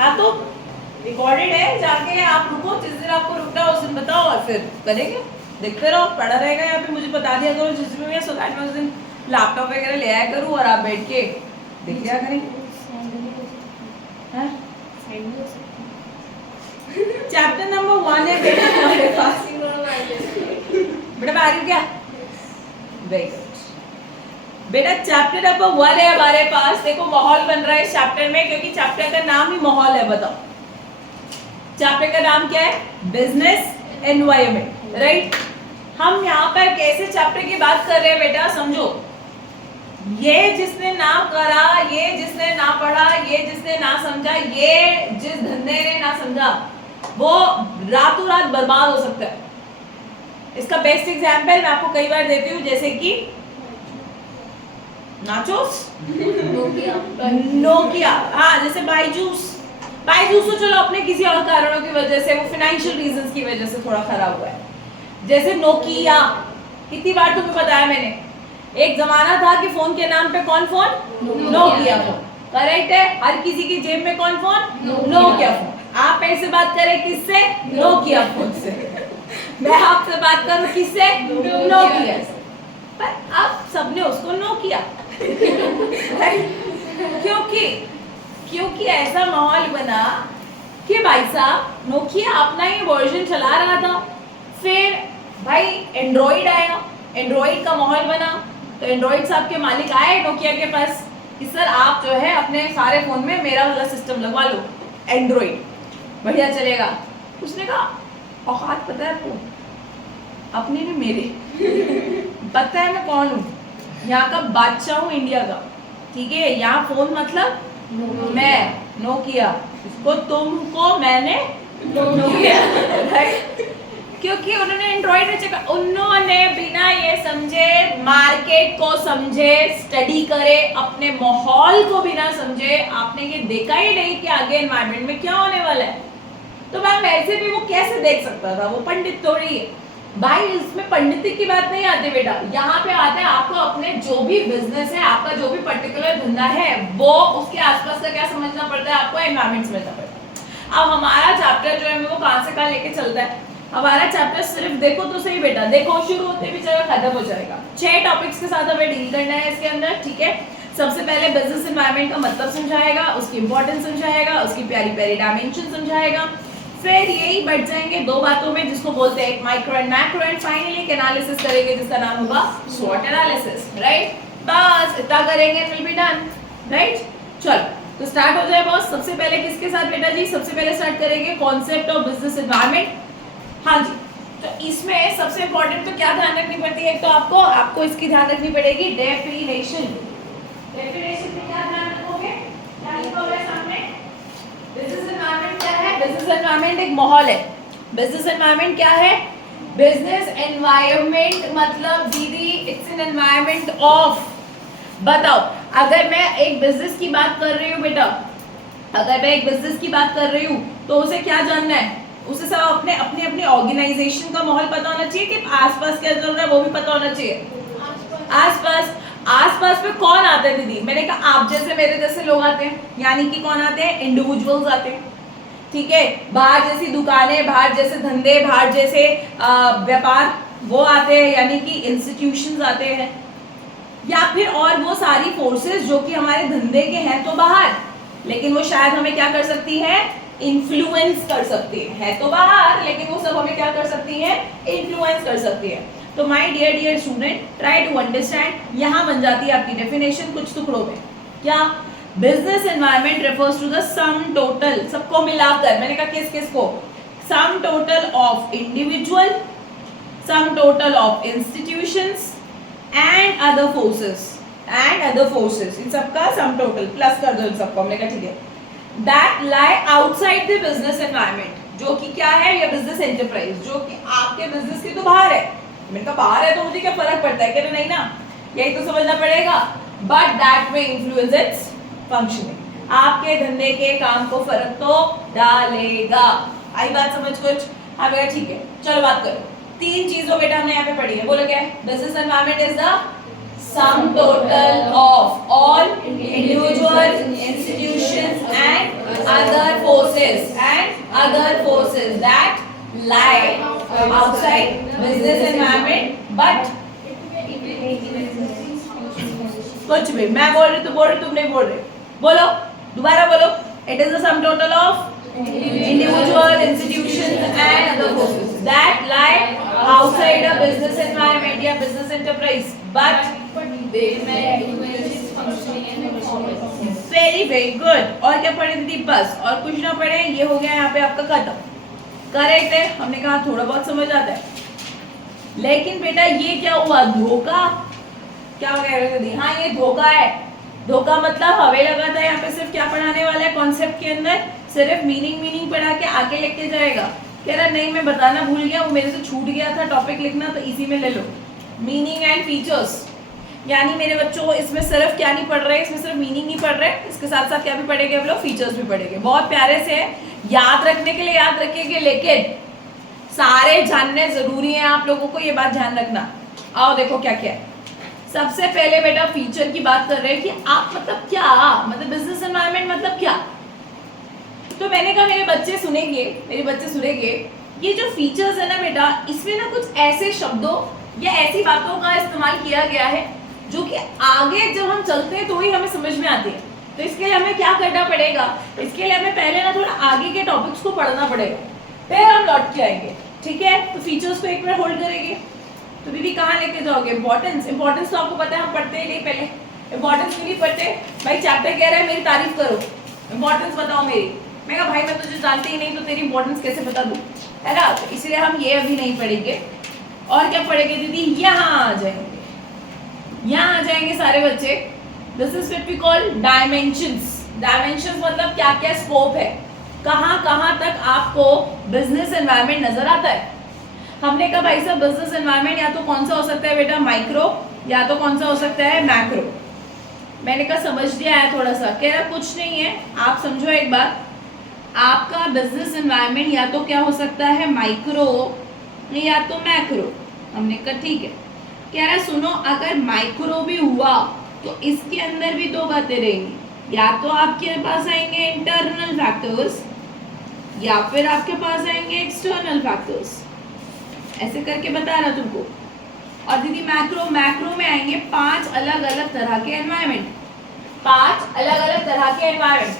हाँ तो रिकॉर्डेड है, जाके आप रुको, जिस दिन आपको रुकना उस दिन बताओ और फिर करेंगे। देखते रहो, पढ़ा रहेगा यहाँ पे, मुझे बता दिया करो जिस दिन में, सो दैट मैं उस दिन लैपटॉप वगैरह ले आया करूँ और आप बैठ के देख लिया करेंगे। चैप्टर नंबर 1 है बेटा हमारे पास। बेटा मैं आ रही हूँ क्या? वेरी गुड बेटा, चैप्टर नंबर 1 है हमारे पास। देखो माहौल बन रहा है इस चैप्टर में, क्योंकि चैप्टर का नाम ही माहौल है। बताओ चैप्टर का नाम क्या है? Business environment, right. हम यहाँ पर कैसे चैप्टर की बात कर रहे हैं बेटा, समझो। ये जिसने ना करा, ये जिसने ना पढ़ा, ये जिसने ना समझा, ये जिस धंधे ने ना समझा, वो रातों रात बर्बाद हो सकता है। इसका बेस्ट एग्जाम्पल मैं आपको कई बार देती हूँ, जैसे कि नाचोस, नोकिया, हाँ जैसे बायजूस तो चलो अपने किसी और कारणों की वजह से, वो फाइनेंशियल रीजंस की वजह से थोड़ा खराब हुआ है। जैसे नोकिया, कितनी बार तुम्हें बताया मैंने, एक जमाना था कि फोन के नाम पे कौन फोन? नोकिया फोन, करेक्ट है। हर किसी की जेब में कौन फोन? Nokia phone. आप ऐसे बात करें किससे? नोकिया फोन से। मैं आपसे बात करूं किससे? नोकिया से। पर अब सबने उसको नो किया क्योंकि ऐसा माहौल बना कि भाई साहब नोकिया अपना ही वर्जन चला रहा था, फिर भाई एंड्रॉइड आया, एंड्रॉइड का माहौल बना, तो एंड्रॉइड साहब के मालिक आए नोकिया के पास कि सर आप जो है अपने सारे फोन में मेरा वाला सिस्टम लगवा लो, एंड्रॉइड बढ़िया चलेगा। उसने कहा औकात पता है आपको? अपने ने मेरे पता है मैं कौन हूँ? यहाँ का बादशाह हूँ इंडिया का, ठीक है। यहाँ फोन मतलब मैं नोकिया, इसको तुमको मैंने नोकिया, राइट। क्योंकि उन्होंने एंड्रॉइड में चेक, उन्होंने बिना ये समझे, मार्केट को समझे, स्टडी करे, अपने माहौल को बिना समझे, आपने ये देखा ही नहीं कि आगे एनवायरनमेंट में क्या होने वाला है। तो मैम ऐसे भी वो कैसे देख सकता था? वो पंडित थोड़ी है भाई, इसमें पंडिती की बात नहीं आती बेटा। यहाँ पे आता है आपको अपने जो भी बिजनेस है, आपका जो भी पर्टिकुलर धंधा है, वो उसके आसपास का क्या समझना पड़ता है, आपको एनवायरनमेंट समझना पड़ता है। अब हमारा चैप्टर जो है वो कहाँ से कहाँ लेके चलता है? हमारा चैप्टर सिर्फ देखो तो सही बेटा, देखो शुरू होते भी जगह खत्म हो जाएगा। 6 टॉपिक्स के साथ हमें डील करना है इसके अंदर, ठीक है। सबसे पहले बिजनेस एनवायरनमेंट का मतलब समझाएगा, उसकी इंपॉर्टेंस समझाएगा, उसकी प्यारी प्यारी डायमेंशन समझाएगा। फिर यही बढ़ जाएंगे 2 बातों में, जिसको बोलते हैं micro and macro, and finally एक एनालिसिस करेंगे जिसका नाम होगा स्वॉट एनालिसिस, राइट। बस इतना करेंगे, विल बी डन, राइट। चलो तो स्टार्ट हो जाए बॉस। सबसे पहले किसके साथ बेटा जी? सबसे पहले स्टार्ट करेंगे कॉन्सेप्ट ऑफ बिजनेस एनवायरनमेंट। हाँ जी, तो इसमें सबसे इंपॉर्टेंट तो क्या ध्यान रखनी पड़ती है? एक तो आपको इसकी ध्यान रखनी पड़ेगी डेफिनेशन। डेफिनेशन में क्या ध्यान रखोगे? क्या लिखा हुआ है सामने? बिजनेस एनवायरनमेंट क्या है? बिजनेस एनवायरनमेंट एक माहौल है। बिजनेस एनवायरनमेंट क्या है? बिजनेस एनवायरनमेंट मतलब दीदी इट्स एन एनवायरनमेंट ऑफ, बताओ अगर मैं एक बिजनेस की बात कर रही हूँ बेटा, अगर मैं एक बिजनेस की बात कर रही हूँ तो उसे क्या जानना है? उसे सब अपने अपने अपने ऑर्गेनाइजेशन का माहौल पता होना चाहिए कि आसपास क्या चल रहा है वो भी पता होना चाहिए। आसपास पे कौन आते हैं दीदी? मैंने कहा आप जैसे मेरे जैसे लोग आते हैं, यानी कि कौन आते हैं? इंडिविजुअल्स आते हैं, ठीक है। बाहर जैसी दुकानें, बाहर जैसे धंधे, बाहर जैसे व्यापार, वो आते हैं, यानी कि इंस्टीट्यूशंस आते हैं, या फिर और वो सारी फोर्सेस जो कि हमारे धंधे के हैं तो बाहर, लेकिन वो शायद हमें क्या कर सकती है? इन्फ्लुएंस कर सकती है तो बाहर, लेकिन वो सब हमें क्या कर सकती है? इन्फ्लुएंस कर सकती है। तो my dear student, try to understand. यहाँ बन जाती है आपकी डेफिनेशन कुछ टुकड़ों में। क्या? Business environment refers to the sum total, सबको मिलाकर, मैंने कहा किस किस को? Sum total of individual, sum total of institutions and other forces, इन सबका सम टोटल प्लस कर दो इन सबको। हमने कहा ठीक है। That lie outside the business environment, जो कि क्या है? ये बिजनेस एंटरप्राइज जो कि आपके बिजनेस के तो बाहर है। मैंने कहा बाहर है तो मुझे क्या फर्क पड़ता है? कहते नहीं ना, यही तो समझना पड़ेगा। बट दैट में इन्फ्लुएंस इट्स फंक्शनिंग, आपके धंधे के काम को फर्क तो डालेगा। आई बात समझ कुछ? हाँ बेटा ठीक है, चलो बात करो। 3 चीजों बेटा हमने यहाँ पे पढ़ी है, बोलो क्या है? Business environment is the sum total of all individuals, institutions and other forces yes, and other forces that lie outside business environment, but कुछ भी मैं बोल रही, तू बोल रही, तुम नहीं बोल रहे, बोलो दोबारा बोलो. It is the sum total of individual, institutions and other forces that lie outside a business environment या business enterprise, but very very good. और क्या पढ़े दीदी? बस और कुछ ना पढ़े. ये हो गया यहाँ पे आपका खत्म. करेक्ट है, हमने कहा थोड़ा बहुत समझ आता है. लेकिन बेटा ये क्या हुआ? धोखा. क्या कह रहे थे दीदी? हाँ, ये धोखा है. धोखा मतलब हवे लगा था. यहाँ पे सिर्फ क्या पढ़ाने वाला है कॉन्सेप्ट के अंदर? सिर्फ मीनिंग पढ़ा के आगे लेके जाएगा. कह रहा नहीं मैं बताना भूल गया, वो मेरे से छूट गया था टॉपिक लिखना, तो इसी में ले लो. Meaning and features. यानी मेरे बच्चों को इसमें सिर्फ क्या नहीं पढ़ रहे, इसमें सिर्फ मीनिंग नहीं पढ़ रहे, इसके साथ साथ क्या भी पढ़ेंगे हम लोग? फीचर्स भी पढ़ेंगे. बहुत प्यारे से है, याद रखने के लिए याद रखेंगे, लेकिन सारे जानने जरूरी है आप लोगों को. ये बात ध्यान रखना. आओ देखो क्या क्या है. सबसे पहले बेटा फीचर की बात कर रहे हैं कि आप मतलब क्या, मतलब बिजनेस एनवायरनमेंट मतलब क्या. तो मैंने कहा मेरे बच्चे सुनेंगे. ये जो फीचर्स है ना बेटा, इसमें ना कुछ ऐसे शब्दों या ऐसी बातों का इस्तेमाल किया गया है जो कि आगे जब हम चलते हैं तो ही हमें समझ में आती है. तो इसके लिए हमें क्या करना पड़ेगा? इसके लिए हमें पहले ना थोड़ा आगे के टॉपिक्स को पढ़ना पड़ेगा, फिर हम लौट के आएंगे. ठीक है, तो फीचर्स को एक मिनट होल्ड करेंगे. तो दीदी कहाँ लेके जाओगे? इंपॉर्टेंस तो आपको पता है, हम पढ़ते ही नहीं. पहले इंपॉर्टेंस क्यों नहीं पढ़ते भाई? चैप्टर कह रहा है मेरी तारीफ करो, इंपॉर्टेंस बताओ मेरी. मैं कहा भाई मैं तुझे जानती ही नहीं तो तेरी इंपॉर्टेंस कैसे बता दूँ, है ना. तो इसलिए हम ये अभी नहीं पढ़ेंगे. और क्या पढ़ेंगे दीदी? यहाँ आ जाएंगे सारे बच्चे. This is what we call dimensions. Dimensions मतलब क्या क्या स्कोप है, कहाँ तक आपको बिजनेस एनवायरनमेंट नजर आता है. हमने कहा भाई साहब बिजनेस एनवायरनमेंट या तो कौन सा हो सकता है बेटा? माइक्रो, या तो कौन सा हो सकता है? मैक्रो. मैंने कहा समझ लिया है थोड़ा सा. कह रहा कुछ नहीं है, आप समझो एक बात. आपका बिजनेस एनवायरनमेंट या तो क्या हो सकता है? माइक्रो या तो मैक्रो. हमने कहा ठीक है. कह रहा सुनो, अगर माइक्रो भी हुआ तो इसके अंदर भी दो बातें रहेंगी. या तो आपके पास आएंगे इंटरनल फैक्टर्स या फिर आपके पास आएंगे एक्सटर्नल फैक्टर्स. ऐसे करके बता रहा तुमको. और दीदी मैक्रो में आएंगे 5 अलग अलग तरह के एनवायरनमेंट. 5 अलग अलग तरह के एनवायरनमेंट.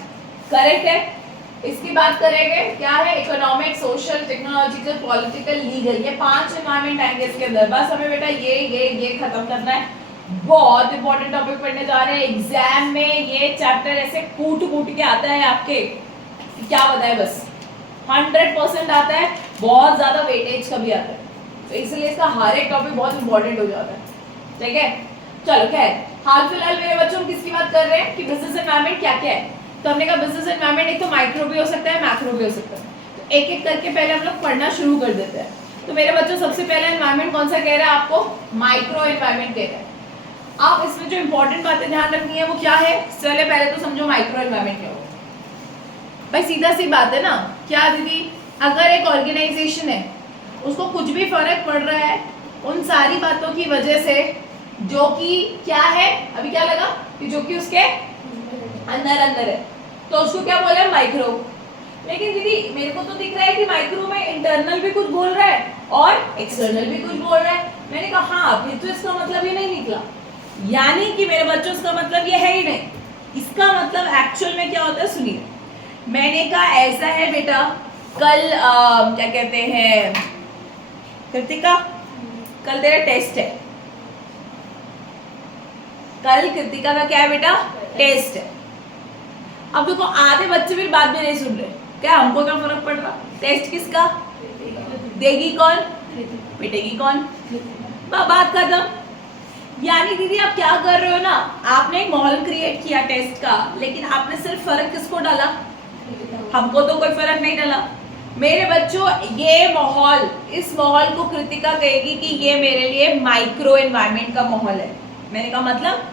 करेक्ट है. इसकी बात करेंगे क्या है? Economic, social, technological, political, legal. ये 5 एनवायरनमेंट आएंगे इसके अंदर. बस हमें बेटा ये खत्म करना है. बहुत इंपॉर्टेंट टॉपिक पढ़ने जा रहे हैं. एग्जाम में ये चैप्टर ऐसे कूट के आता है आपके, क्या बताए. बस 100% आता है. बहुत ज्यादा वेटेज का भी आता है. तो इसलिए इसका हर एक टॉपिक बहुत इंपॉर्टेंट हो जाता है. ठीक है, चलो खैर हाल फिलहाल मेरे बच्चों हम किसकी बात कर रहे हैं कि बिजनेस एनवायरनमेंट क्या क्या है. तो हमने कहा बिजनेस एनवायरनमेंट एक तो माइक्रो भी हो सकता है, मैक्रो भी हो सकता है. तो एक एक करके पहले हम लोग पढ़ना शुरू कर देते हैं. तो मेरे बच्चों सबसे पहले एनवायरनमेंट कौन सा कह रहा है आपको? माइक्रो एनवायरनमेंट कह रहा है. आप इसमें जो इंपॉर्टेंट बातें ध्यान रखनी है वो क्या है? चले पहले तो समझो माइक्रो एनवायरनमेंट क्या होगा. भाई सीधा सी बात है ना. क्या दीदी? अगर एक ऑर्गेनाइजेशन है, उसको कुछ भी फर्क पड़ रहा है उन सारी बातों की वजह से, जो कि क्या है, अभी क्या लगा कि जो कि उसके अंदर है, तो उसको क्या बोले? माइक्रो. लेकिन दीदी मेरे को तो दिख रहा है कि माइक्रो में इंटरनल भी कुछ बोल रहा है और एक्सटर्नल भी कुछ बोल रहा है. मैंने कहा हाँ, फिर तो इसका मतलब ही नहीं निकला. यानी कि मेरे बच्चों इसका मतलब ये है ही नहीं. इसका मतलब एक्चुअल में क्या होता है सुनिए. मैंने कहा ऐसा है बेटा, कल क्या कहते हैं कृतिका, कल तेरा टेस्ट है. कल कृतिका का क्या है बेटा? टेस्ट है. अब देखो आधे बच्चे फिर बात भी नहीं सुन रहे. क्या हमको क्या फर्क पड़ रहा? टेस्ट किसका देगी कौन, पिटेगी कौन, बात खत्म. यानी दीदी आप क्या कर रहे हो ना, आपने एक माहौल क्रिएट किया टेस्ट का, लेकिन आपने सिर्फ फर्क किसको डाला? हमको तो कोई फर्क नहीं डाला. मेरे बच्चों ये माहौल, इस माहौल को कृतिका कहेगी कि ये मेरे लिए माइक्रो एनवायरनमेंट का माहौल है. मैंने कहा मतलब?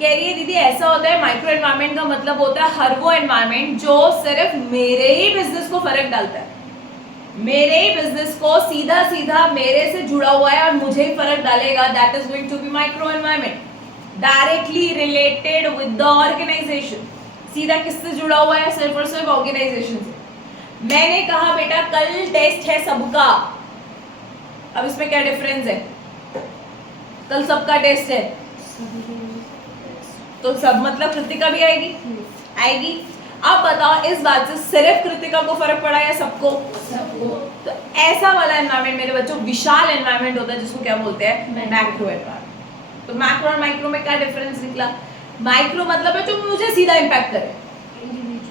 कह रही है दीदी ऐसा होता है, माइक्रो एनवायरनमेंट का मतलब होता है हर वो एनवायरनमेंट जो सिर्फ मेरे ही बिजनेस को फर्क डालता है, मेरे ही बिजनेस को सीधा सीधा मेरे से जुड़ा हुआ है और मुझे ही फर्क डालेगा. That is going to be micro environment. Directly related with the organisation. सीधा किससे जुड़ा हुआ है? सिर्फ और सिर्फ ऑर्गेनाइजेशन से. मैंने कहा बेटा कल टेस्ट है सबका, अब इसमें क्या डिफरेंस है? कल सबका टेस्ट है तो सब मतलब कृतिका भी आएगी, आएगी। अब बताओ इस बात से सिर्फ कृतिका को फर्क पड़ा या सबको? तो ऐसा वाला एनवायरनमेंट मेरे बच्चों विशाल एनवायरनमेंट होता है जिसको क्या बोलते हैं? Macro environment. तो मैक्रो और माइक्रो में क्या डिफरेंस निकला? माइक्रो मतलब है जो मुझे सीधा इंपैक्ट करे,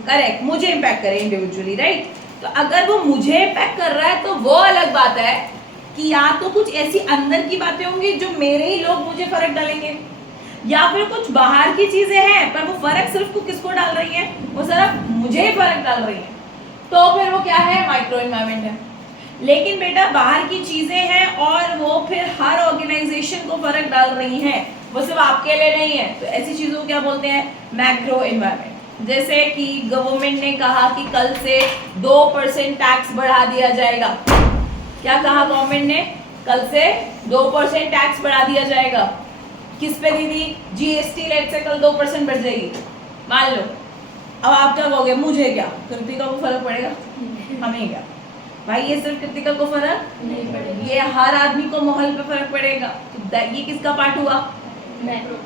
करेक्ट, मुझे इंपैक्ट करे इंडिविजुअली, राइट। तो अगर वो मुझे इंपैक्ट कर रहा है तो वो अलग बात है कि या तो कुछ ऐसी अंदर की बातें होंगी जो मेरे ही लोग मुझे फर्क डालेंगे, या फिर कुछ बाहर की चीजें हैं पर वो फर्क सिर्फ को किसको डाल रही है? वो सिर्फ मुझे ही फर्क डाल रही है, तो फिर वो क्या है? माइक्रो एनवायरनमेंट है। लेकिन बेटा बाहर की चीजें हैं और वो फिर हर ऑर्गेनाइजेशन को फर्क डाल रही हैं, वो सिर्फ आपके लिए नहीं है, तो ऐसी चीजों को क्या बोलते हैं? Macro environment. जैसे कि गवर्नमेंट ने कहा कि कल से 2% टैक्स बढ़ा दिया जाएगा। क्या कहा गवर्नमेंट ने? कल से 2% टैक्स बढ़ा दिया जाएगा। किस पे दीदी? जीएसटी रेट से कल 2% बढ़ जाएगी, मान लो। अब आप क्या कहोगे? मुझे क्या, कृतिका को फर्क पड़ेगा? हमें क्या भाई, ये सिर्फ कृतिका को फर्क नहीं पड़ेगा, ये हर आदमी को माहौल पे फर्क पड़ेगा। तो ये किसका पार्ट हुआ? मैक्रो।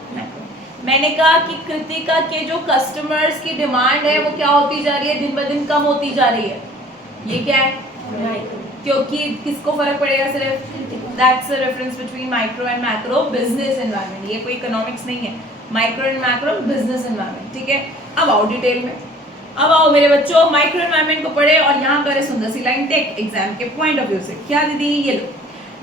मैंने कहा कि कृतिका के जो कस्टमर्स की डिमांड है वो क्या होती जा रही है? दिन ब दिन कम होती जा रही है। ये क्या है? क्योंकि किसको फर्क पड़ेगा? सिर्फ। That's the difference between micro and macro business environment. ये कोई इकोनॉमिक्स नहीं है, micro and macro business environment, ठीक है। अब आओ डिटेल में, अब आओ मेरे बच्चों माइक्रो एनवायरनमेंट को पढ़े और यहाँ करे सुंदर सी लाइन टेक एग्जाम के पॉइंट ऑफ व्यू से। क्या दीदी? ये लो,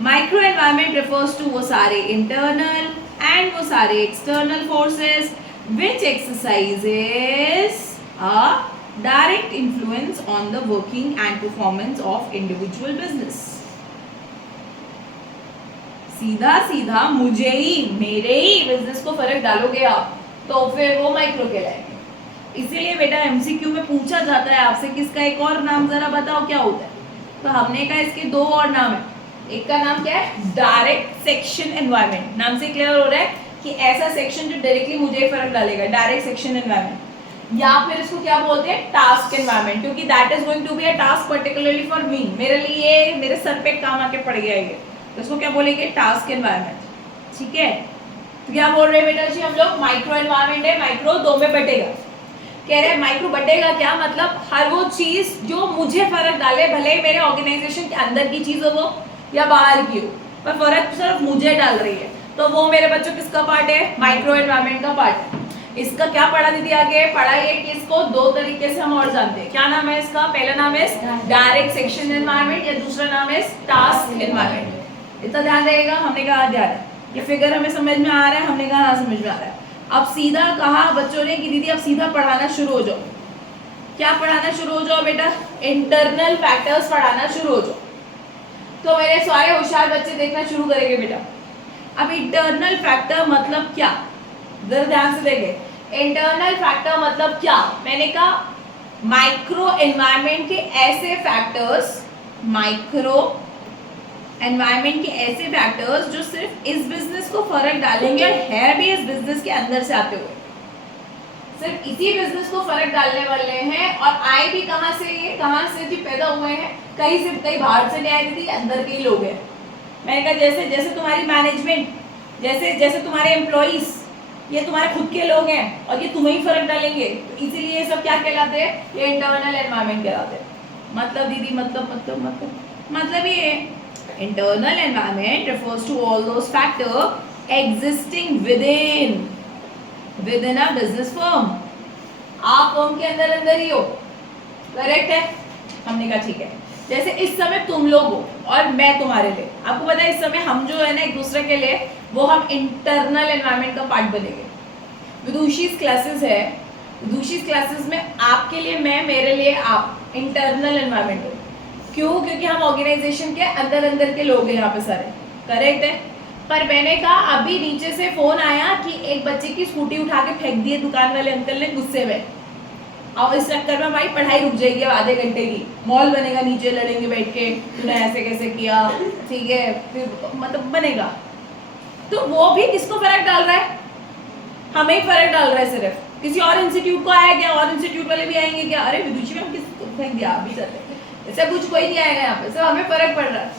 माइक्रो एनवायरनमेंट रेफर्स टू वो सारे इंटरनल एंड वो सारे external forces which exercises a direct influence on the working and performance of individual business. सीधा सीधा मुझे ही, मेरे ही बिजनेस को फर्क डालोगे आप तो फिर वो माइक्रो कहलाएंगे। इसीलिए बेटा एमसीक्यू में पूछा जाता है आपसे किसका एक और नाम जरा बताओ क्या होता है? तो हमने कहा इसके दो और नाम है। एक का नाम क्या है? Direct section environment. नाम से क्लियर हो रहा है कि ऐसा सेक्शन जो डायरेक्टली मुझे ही फर्क डालेगा, डायरेक्ट सेक्शन एनवायरनमेंट। या फिर इसको क्या बोलते हैं? टास्क एनवायरनमेंट, क्योंकि that is going to be a task particularly for me, मेरे लिए, मेरे सर पे काम आके पड़ गया ये, तो इसको क्या बोलेंगे? टास्क एनवायरनमेंट, ठीक है। तो क्या बोल रहे हैं बेटा जी हम लोग? माइक्रो एनवायरनमेंट है, माइक्रो दो में बटेगा। कह रहे हैं माइक्रो बटेगा क्या मतलब? हर वो चीज जो मुझे फर्क डाले, भले ही मेरे ऑर्गेनाइजेशन के अंदर की चीज हो वो या बाहर की हो, पर फर्क सिर्फ मुझे डाल रही है, तो वो मेरे बच्चों किसका पार्ट है? माइक्रो एनवायरनमेंट का पार्ट है। इसका क्या पढ़ा दीदी आगे? पढ़ा ये कि इसको दो तरीके से हम और जानते हैं। क्या नाम है इसका? पहला नाम है डायरेक्ट सेक्शन एनवायरनमेंट या दूसरा नाम है टास्क एनवायरनमेंट। इतना ध्यान रहेगा, हमने कहा ध्यान है। ये फिगर हमें समझ में आ रहा है? हमने कहा हाँ समझ में आ रहा है। अब सीधा कहा बच्चों ने कि दीदी अब सीधा पढ़ाना शुरू हो जाओ। क्या पढ़ाना शुरू हो जाओ बेटा? इंटरनल फैक्टर्स पढ़ाना शुरू हो जाओ। तो मेरे सारे होशियार बच्चे देखना शुरू करेंगे बेटा। अब इंटरनल फैक्टर मतलब क्या? जरा ध्यान से देखें। इंटरनल फैक्टर मतलब क्या? मैंने कहा माइक्रो एनवायरनमेंट के ऐसे फैक्टर्स, माइक्रो एनवायरनमेंट के ऐसे फैक्टर्स जो सिर्फ इस बिजनेस को फर्क डालेंगे और है भी इस बिजनेस के अंदर से आते हुए, सिर्फ इसी बिजनेस को फर्क डालने वाले हैं। और आए भी कहाँ से? ये कहाँ से जी पैदा हुए हैं? कहीं से, कहीं बाहर से नहीं आए थी, अंदर के ही लोग हैं। मैंने कहा जैसे जैसे तुम्हारी मैनेजमेंट, जैसे जैसे तुम्हारे एम्प्लॉइज, ये तुम्हारे खुद के लोग हैं और ये तुम्हें ही फर्क डालेंगे, तो इसीलिए ये सब क्या कहलाते हैं? ये इंटरनल एनवायरनमेंट कहलाते हैं। मतलब दीदी मतलब ये internal environment refers to all those factors existing within a business firm। आप फर्म के अंदर ही हो, करेक्ट है? हमने कहा ठीक है। जैसे इस समय तुम लोग हो और मैं तुम्हारे लिए, आपको पता है इस समय हम जो है ना एक दूसरे के लिए, वो हम इंटरनल एनवायरनमेंट का पार्ट बनेंगे। विदुषीज क्लासेस है, विदुषीज क्लासेस में आपके लिए मैं, मेरे लिए आप, इंटरनल एनवायरनमेंट हो। क्यों? क्योंकि हम ऑर्गेनाइजेशन के अंदर के लोग हैं यहाँ पे सारे, करेक्ट है? पर मैंने कहा अभी नीचे से फोन आया कि एक बच्चे की स्कूटी उठा के फेंक दी है दुकान वाले अंकल ने गुस्से में, और इस चक्कर में हमारी पढ़ाई रुक जाएगी अब आधे घंटे की। मॉल बनेगा, नीचे लड़ेंगे बैठ के, तूने ऐसे कैसे किया, ठीक है, फिर मतलब बनेगा। तो वो भी किसको फर्क डाल रहा है? हमें ही फर्क डाल रहा है सिर्फ। किसी और इंस्टीट्यूट को आया क्या? और इंस्टीट्यूट वाले भी आएंगे क्या? अरे विदुषी में किसको फेंक दिया, अभी चलते इससे कुछ कोई नहीं आएगा यहाँ पे, सब हमें फर्क पड़ रहा है।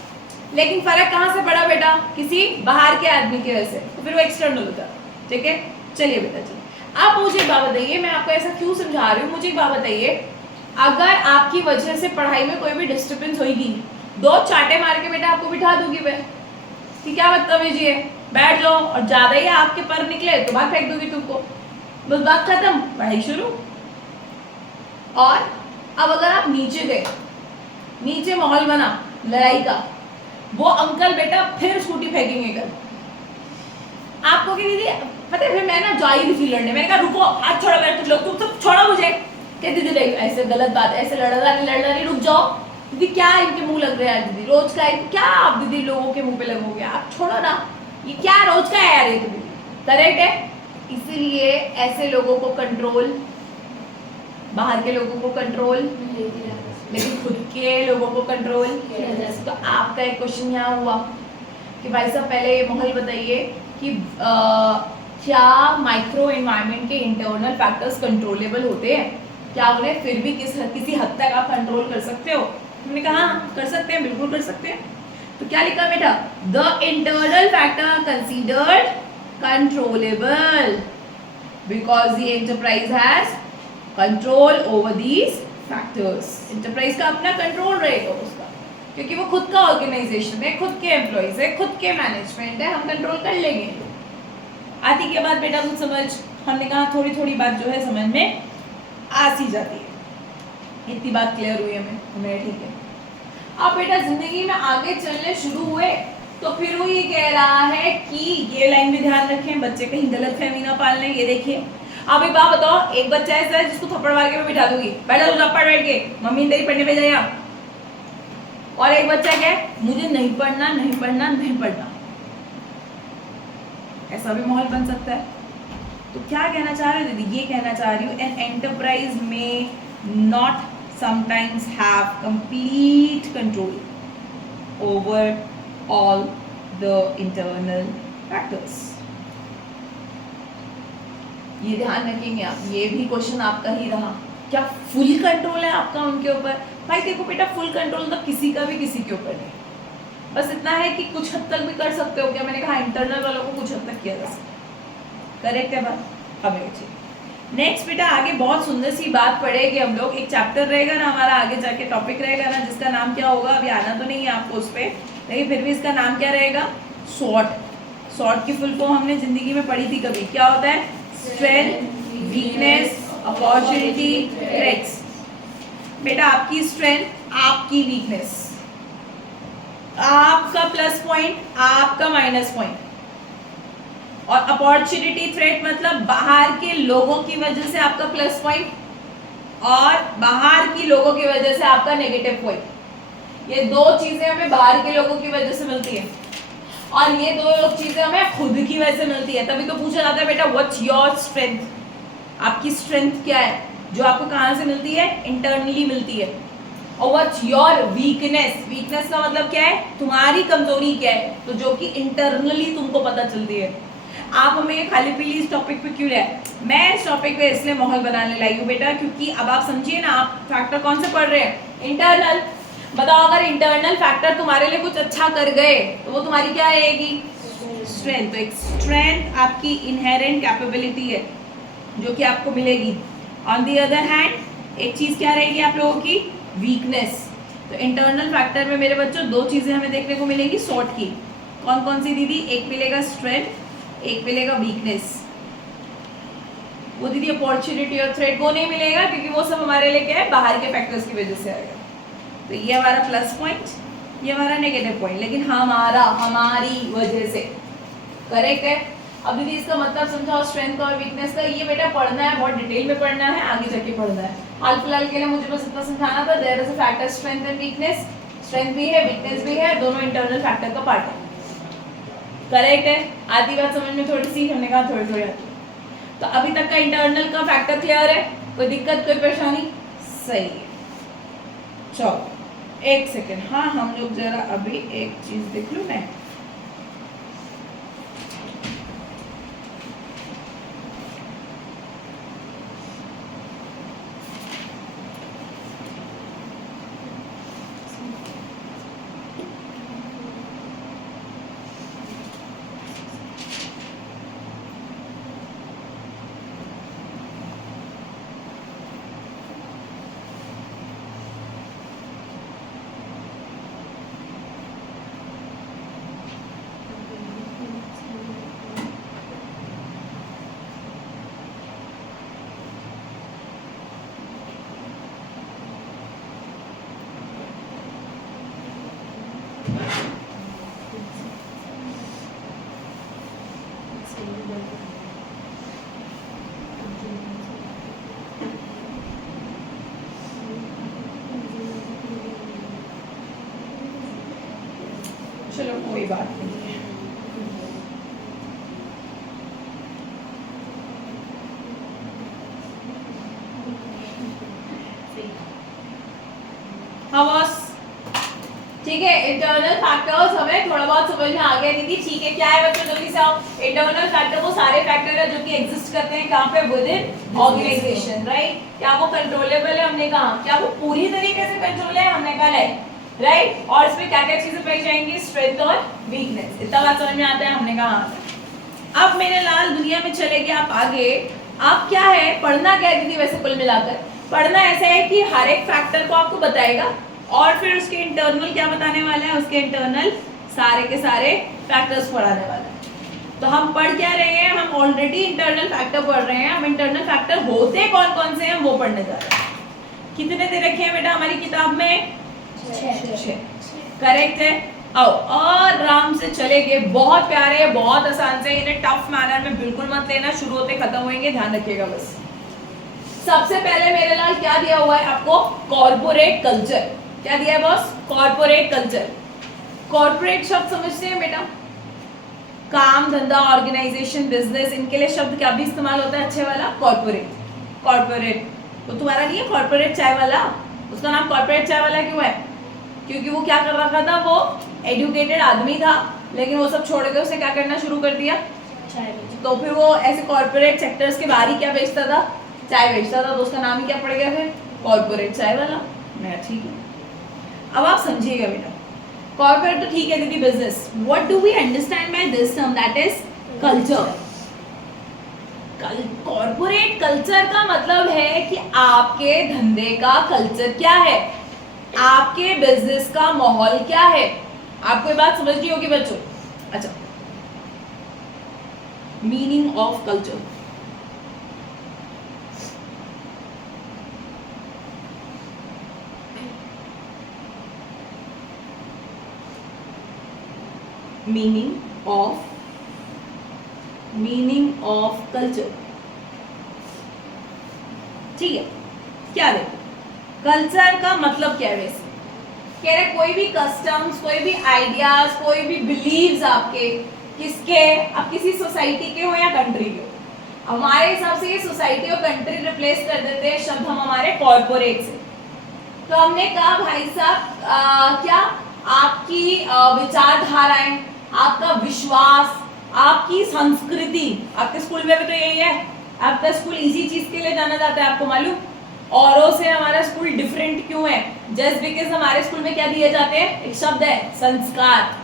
लेकिन फर्क कहाँ से पड़ा बेटा? किसी बाहर के आदमी की वजह से, तो फिर वो एक्सटर्नल होता है। ठीक है, चलिए बेटा चलिए। अब मुझे एक बात बताइए, मैं आपको ऐसा क्यों समझा रही हूँ, मुझे एक बात बताइए, अगर आपकी वजह से पढ़ाई में कोई भी डिस्टर्बेंस होगी, दो चाटे मार के बेटा आपको बिठा दूंगी मैं कि क्या बदतमीजी है, बैठ जाओ, और ज्यादा ही आपके पर निकले तो बात फेंक दूंगी तुमको, बस बात खत्म, पढ़ाई शुरू। और अब अगर आप नीचे गए, नीचे माहौल बना लड़ाई का, वो अंकल बेटा फिर स्कूटी फेंकेंगे कल आपको कि दीदी, पता है फिर मैं ना जा ही रही थी लड़ने, मैंने कहा रुको हाथ छोड़ो, मैं तुम लोग तुम सब छोड़ो मुझे, कहती दीदी ऐसे गलत बात, ऐसे लड़ रुक जाओ दीदी, क्या इनके मुंह लग रहे हैं दीदी, रोज का है क्या आप दीदी लोगों के मुंह पे लगोगे, आप छोड़ो ना, ये क्या रोज का है यार ये, दीदी करेक्ट है। इसीलिए ऐसे लोगों को कंट्रोल, बाहर के लोगों को कंट्रोल, लेकिन खुद के लोगों को कंट्रोल। तो आपका एक क्वेश्चन यहाँ हुआ कि भाई साहब पहले ये माहौल बताइए कि क्या माइक्रो एनवायरनमेंट के इंटरनल फैक्टर्स कंट्रोलेबल होते हैं, क्या उन्हें फिर भी किसी हद तक आप कंट्रोल कर सकते हो? हमने कहा हाँ कर सकते हैं, बिल्कुल कर सकते हैं। तो क्या लिखा बेटा? The internal factor considered controllable because the enterprise has control over these factors. Enterprise का अपना कंट्रोल रहेगा उसका, क्योंकि वो खुद का ऑर्गेनाइजेशन है, खुद के एम्प्लॉइज है, खुद के मैनेजमेंट है, हम कंट्रोल कर लेंगे। आती के बाद बेटा कुछ समझ, हमने कहा थोड़ी थोड़ी बात जो है समझ में आ सी जाती है, इतनी बात क्लियर हुई हमें ठीक है। अब बेटा जिंदगी में आगे चलने शुरू हुए तो फिर वो ये कह रहा है कि ये लाइन भी ध्यान रखें, बच्चे कहीं गलत फहमी ना पाल लें। ये देखिए अब एक बात बताओ, एक बच्चा ऐसा है जिसको थप्पड़ मार के मैं बिठा दूंगी, बैठा तू थप्पड़ बैठ के, मम्मी ने तेरी पढ़ने भेजा यहाँ, और एक बच्चा क्या है, मुझे नहीं पढ़ना नहीं पढ़ना नहीं पढ़ना, ऐसा भी माहौल बन सकता है। तो क्या कहना चाह रहे हो दीदी? ये कहना चाह रही हूँ एन एंटरप्राइज में not sometimes have complete control over all the internal factors. ये ध्यान रखेंगे आप, ये भी क्वेश्चन आपका ही रहा, क्या फुल कंट्रोल है आपका उनके ऊपर? भाई देखो बेटा फुल कंट्रोल तो किसी का भी किसी के ऊपर नहीं, बस इतना है कि कुछ हद तक भी कर सकते हो क्या, मैंने कहा इंटरनल वालों को कुछ हद तक किया जा सकता है, करेक्ट है बात? अब नेक्स्ट बेटा आगे बहुत सुंदर सी बात पढ़ेंगे हम लोग, एक चैप्टर रहेगा ना हमारा आगे जाके, टॉपिक रहेगा ना जिसका नाम क्या होगा, अभी आना तो नहीं है आपको उस पर, लेकिन फिर भी इसका नाम क्या रहेगा? सॉर्ट। सॉर्ट की फुल फॉर्म हमने जिंदगी में पढ़ी थी कभी, क्या होता है? Strength, weakness, opportunity, threats. बेटा आपकी स्ट्रेंथ, आपकी वीकनेस, आपका प्लस पॉइंट, आपका माइनस पॉइंट, और अपॉर्चुनिटी थ्रेट मतलब बाहर के लोगों की वजह से आपका प्लस पॉइंट और बाहर की लोगों की वजह से आपका नेगेटिव पॉइंट। ये दो चीजें हमें बाहर के लोगों की वजह से मिलती है और ये दो चीजें हमें खुद की वजह से मिलती है। तभी तो पूछा जाता है बेटा व्हाट्स योर स्ट्रेंथ, आपकी स्ट्रेंथ क्या है जो आपको कहाँ से मिलती है? इंटरनली मिलती है। और व्हाट्स योर वीकनेस, वीकनेस का मतलब क्या है? तुम्हारी कमजोरी क्या है, तो जो कि इंटरनली तुमको पता चलती है। आप हमें खाली पीली इस टॉपिक पे क्यों लाए? मैं इस टॉपिक पे इसलिए माहौल बनाने लाई हूँ बेटा, क्योंकि अब आप समझिए ना, आप फैक्टर कौन से पढ़ रहे हैं? इंटरनल। बताओ अगर इंटरनल फैक्टर तुम्हारे लिए कुछ अच्छा कर गए तो वो तुम्हारी क्या रहेगी? स्ट्रेंथ। तो एक स्ट्रेंथ आपकी इनहेरेंट कैपेबिलिटी है जो कि आपको मिलेगी। ऑन दी अदर हैंड एक चीज क्या रहेगी आप लोगों की? वीकनेस। तो इंटरनल फैक्टर में मेरे बच्चों दो चीजें हमें देखने को मिलेंगी सॉर्ट की। कौन कौन सी दीदी? एक मिलेगा स्ट्रेंथ, एक मिलेगा वीकनेस। वो दीदी अपॉर्चुनिटी और थ्रेट वो नहीं मिलेगा क्योंकि वो सब हमारे लिए क्या है? बाहर के फैक्टर्स की वजह से आएगा। तो ये हमारा प्लस पॉइंट, ये हमारा नेगेटिव पॉइंट, लेकिन हमारा हमारी वजह से, करेक्ट है। अब दीदी इसका मतलब समझाओ स्ट्रेंथ और वीकनेस का। ये बेटा पढ़ना है, बहुत डिटेल में पढ़ना है, आगे जाके पढ़ना है। हाल फिलहाल के लिए मुझे बस इतना समझाना था, there is a factor strength and weakness. Strength भी है, वीकनेस भी है, दोनों इंटरनल फैक्टर का पार्ट है। करेक्ट है। आधी बात समझ में थोड़ी सी, हमने कहा थोड़ी थोड़ी आती। तो अभी तक का इंटरनल का फैक्टर क्लियर है? कोई दिक्कत, कोई परेशानी? सही है। चलो एक सेकेंड, हाँ हम लोग जरा अभी एक चीज देख लूं मैं। चलो कोई बात नहीं है। हाँ बॉस, ठीक है। इंटरनल फैक्टर्स हमें थोड़ा बहुत समझ में आ गया दीदी, ठीक है। क्या है बच्चों, जल्दी से आओ। इंटरनल फैक्टर वो सारे फैक्टर है जो कि एग्जिस्ट करते हैं कहाँ पे, विद इन ऑर्गेनाइजेशन, राइट। क्या वो कंट्रोलेबल है, हमने कहा। क्या वो पूरी तरीके से कंट्रोल है, हमने कहा नहीं, राइट। और इसमें क्या क्या चीजें पाई जाएंगी, स्ट्रेंथ और वीकनेस। इतना बात समझ में आता है, हमने कहा। अब मेरे लाल दुनिया में चले गए आप आगे। आप क्या है, पढ़ना क्या है दीदी, वैसे कुल मिलाकर पढ़ना ऐसा है कि हर एक फैक्टर को आपको बताएगा और फिर उसके इंटरनल क्या बताने वाला है, उसके इंटरनल सारे के सारे फैक्टर्स पढ़ाने वाला है। तो हम पढ़ क्या रहे हैं, हम ऑलरेडी इंटरनल फैक्टर पढ़ रहे हैं। हम इंटरनल फैक्टर होते कौन कौन से हैं वो पढ़ने जा रहे हैं। कितने दे रखे हैं बेटा हमारी किताब में, 6। करेक्ट है। आओ और आराम से चले गए, बहुत प्यारे, बहुत आसान से। इन्हें टफ मैनर में बिल्कुल मत लेना, शुरू होते खत्म होंगे, ध्यान रखिएगा बस। सबसे पहले मेरे लाल क्या दिया हुआ है आपको, कॉर्पोरेट कल्चर। क्या दिया है बॉस, कॉर्पोरेट कल्चर। कॉर्पोरेट शब्द समझते हैं बेटा, काम धंधा, ऑर्गेनाइजेशन, बिजनेस, इनके लिए शब्द क्या भी इस्तेमाल होता है, अच्छे वाला कॉर्पोरेट। कॉर्पोरेट तो तुम्हारा नहीं है कॉर्पोरेट चाय वाला, उसका नाम कॉर्पोरेट चाय वाला क्यों है, क्योंकि वो क्या कर रखा था, वो एजुकेटेड आदमी था, लेकिन वो सब छोड़ के उसने क्या करना शुरू कर दिया, चाय। तो फिर वो ऐसे कॉर्पोरेट सेक्टर्स के बाहर ही क्या बेचता था, चाय बेचता था, तो उसका नाम ही क्या पड़ गया फिर, कॉर्पोरेट चाय वाला। मैं ठीक है। अब आप समझिएगा बेटा, कॉर्पोरेट तो ठीक है दीदी, business. What do we understand by this term, that is culture. Corporate culture का मतलब है कि आपके धंधे का कल्चर क्या है, आपके बिजनेस का माहौल क्या है। आपको ये बात समझनी होगी बच्चों। अच्छा, meaning of culture. Meaning of culture, ठीक है। क्या देखो, कल्चर का मतलब क्या है वैसे, कह रहे कोई भी कस्टम्स, कोई भी आइडियाज, कोई भी बिलीव्स आपके, किसके, अब किसी सोसाइटी के हो या कंट्री के हो। हमारे हिसाब से ये सोसाइटी और कंट्री रिप्लेस कर देते हैं शब्द हम हमारे कॉर्पोरेट से। तो हमने कहा भाई साहब क्या आपकी विचारधाराएं, आपका विश्वास, आपकी संस्कृति। आपके स्कूल में भी तो यही है, आपका स्कूल इसी चीज के लिए जाना जाता है, आपको मालूम। औरों से हमारा स्कूल डिफरेंट क्यों है, जस्ट बिकॉज हमारे स्कूल में क्या दिए जाते हैं, एक शब्द है संस्कार।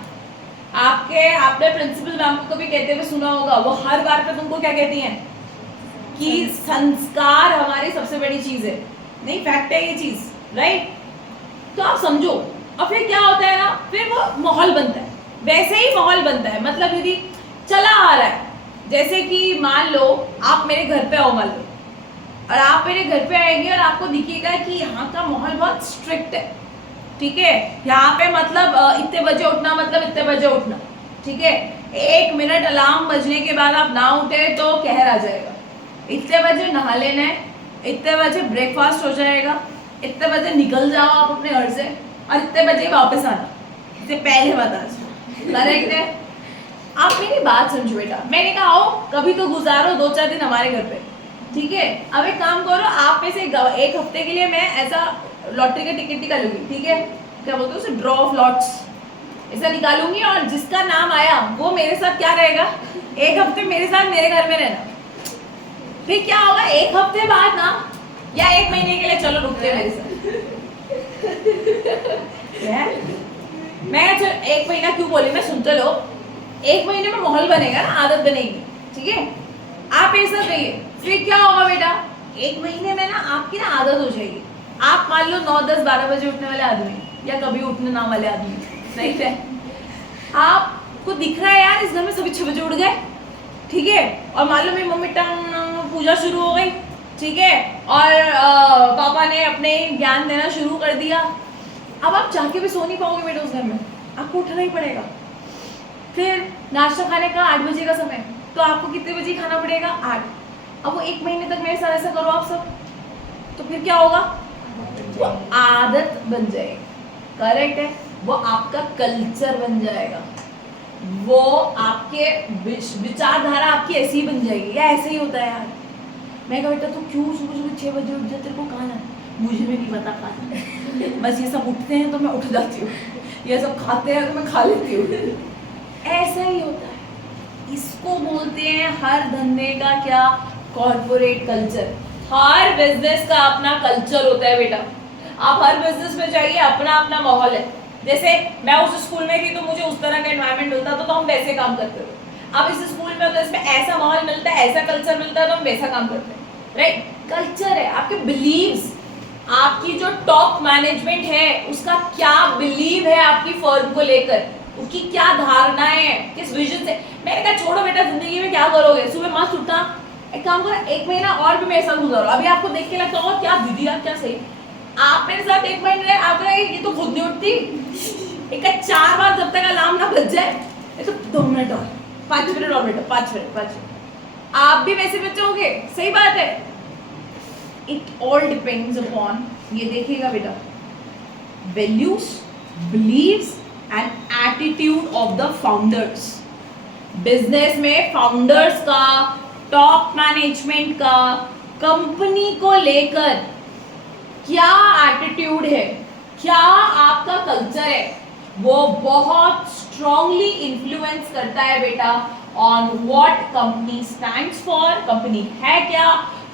आपने प्रिंसिपल मैम को कभी कहते हुए सुना होगा, वो हर बार पे तुमको क्या कहती हैं कि संस्कार हमारी सबसे बड़ी चीज है। नहीं, फैक्ट है ये चीज, राइट। तो आप समझो, और फिर क्या होता है ना, फिर वो माहौल बनता है, वैसे ही माहौल बनता है। मतलब यदि चला आ रहा है, जैसे कि मान लो आप मेरे घर पे आओ, मान लो, और आप मेरे घर पे आएंगे और आपको दिखेगा कि यहाँ का माहौल बहुत स्ट्रिक्ट है, ठीक है। यहाँ पे मतलब इतने बजे उठना मतलब इतने बजे उठना, ठीक है। 1 मिनट अलार्म बजने के बाद आप ना उठे तो कहर आ जाएगा। इतने बजे नहा लेना है, इतने बजे ब्रेकफास्ट हो जाएगा, इतने बजे निकल जाओ आप अपने घर से, और इतने बजे वापस आना, इससे पहले बता। करेक्ट है। आप मेरी बात समझो बेटा, मैंने कहा आओ कभी तो गुजारो 2-4 दिन हमारे घर पे, ठीक है। अब एक काम करो, आप में से एक हफ्ते के लिए मैं ऐसा लॉटरी का टिकट निकालूंगी, ठीक है। क्या बोलते हैं उसे, ड्रॉ ऑफ लॉट्स, ऐसा निकालूंगी, और जिसका नाम आया वो मेरे साथ क्या रहेगा, 1 हफ्ते मेरे साथ मेरे घर में रहना। फिर क्या होगा, 1 हफ्ते बाद ना, या 1 महीने के लिए चलो रुकते मेरे साथ। मैं चल 1 महीना क्यों बोली, मैं सुन तो लो। 1 महीने में माहौल बनेगा ना, आदत बनेगी, ठीक है। आप ऐसा कहिए, फिर क्या होगा बेटा, 1 महीने में ना आपकी ना आदत हो जाएगी। आप मान लो 9, 10, 12 बजे उठने वाले आदमी, या कभी उठने ना वाले आदमी, नहीं है। आपको दिख रहा है यार इस घर में सभी 6 बजे उठ गए, ठीक है। और मान लो मेरी मम्मी पूजा शुरू हो गई, ठीक है, और पापा ने अपने ज्ञान देना शुरू कर दिया। अब आप चाह के भी सो नहीं पाओगे बेटा उस घर में, आपको उठना ही पड़ेगा। फिर नाश्ता खाने का 8 बजे का समय, तो आपको कितने बजे खाना पड़ेगा, 8। अब वो 1 महीने तक मेरे साथ ऐसा करो आप सब, तो फिर क्या होगा, आदत बन जाएगी। करेक्ट है। वो आपका कल्चर बन जाएगा, वो आपके विचारधारा आपकी ऐसी ही बन जाएगी। या ऐसे ही होता है यार, मैं कहा बेटा तू क्यों सुबह सुबह 6 बजे उठ जाते, तेरे को कहाँ जाना? मुझे भी नहीं पता कहाँ जाना, बस ये सब उठते हैं तो मैं उठ जाती हूँ, ये सब खाते हैं तो मैं खा लेती हूँ। ऐसा ही होता है। इसको बोलते हैं हर धंधे का क्या, कॉर्पोरेट कल्चर। हर बिजनेस का अपना कल्चर होता है बेटा। आप हर बिजनेस में जाइए, अपना अपना माहौल है। जैसे मैं उस स्कूल में थी तो मुझे उस तरह का एनवायरनमेंट मिलता था तो हम वैसे काम करते थे। अब इस स्कूल में अगर इसमें ऐसा माहौल मिलता है, ऐसा कल्चर मिलता है तो हम वैसा काम करते हैं, राइट। कल्चर है, आपके बिलीव्स, आपकी जो टॉप मैनेजमेंट है उसका क्या बिलीव है आपकी फर्म को लेकर, उसकी क्या धारणाएं हैं, किस विजन से। मैंने कहा छोड़ो बेटा, जिंदगी में क्या करोगे, सुबह मस्त उठना, एक काम करो 1 महीना और भी मेरे साथ गुजारो। अभी आपको देख के लगता होगा क्या दीदी आप क्या सही, आप मेरे साथ 1 महीने रहे, आप रहे, ये तो खुद नहीं उठती, एक 4 बार जब तक अलार्म ना बज जाए, ये तो 2 मिनट और 5 मिनट और बेटा, 5 मिनट, आप भी वैसे बच्चोगे। सही बात है। इट ऑल डिपेंड्स अपॉन, ये देखिएगा बेटा, values, believes and attitude of the founders. Business में फाउंडर्स का, टॉप मैनेजमेंट का कंपनी को लेकर क्या एटीट्यूड है, क्या आपका कल्चर है, वो बहुत स्ट्रांगली इन्फ्लुएंस करता है बेटा on what company stands for, company है क्या,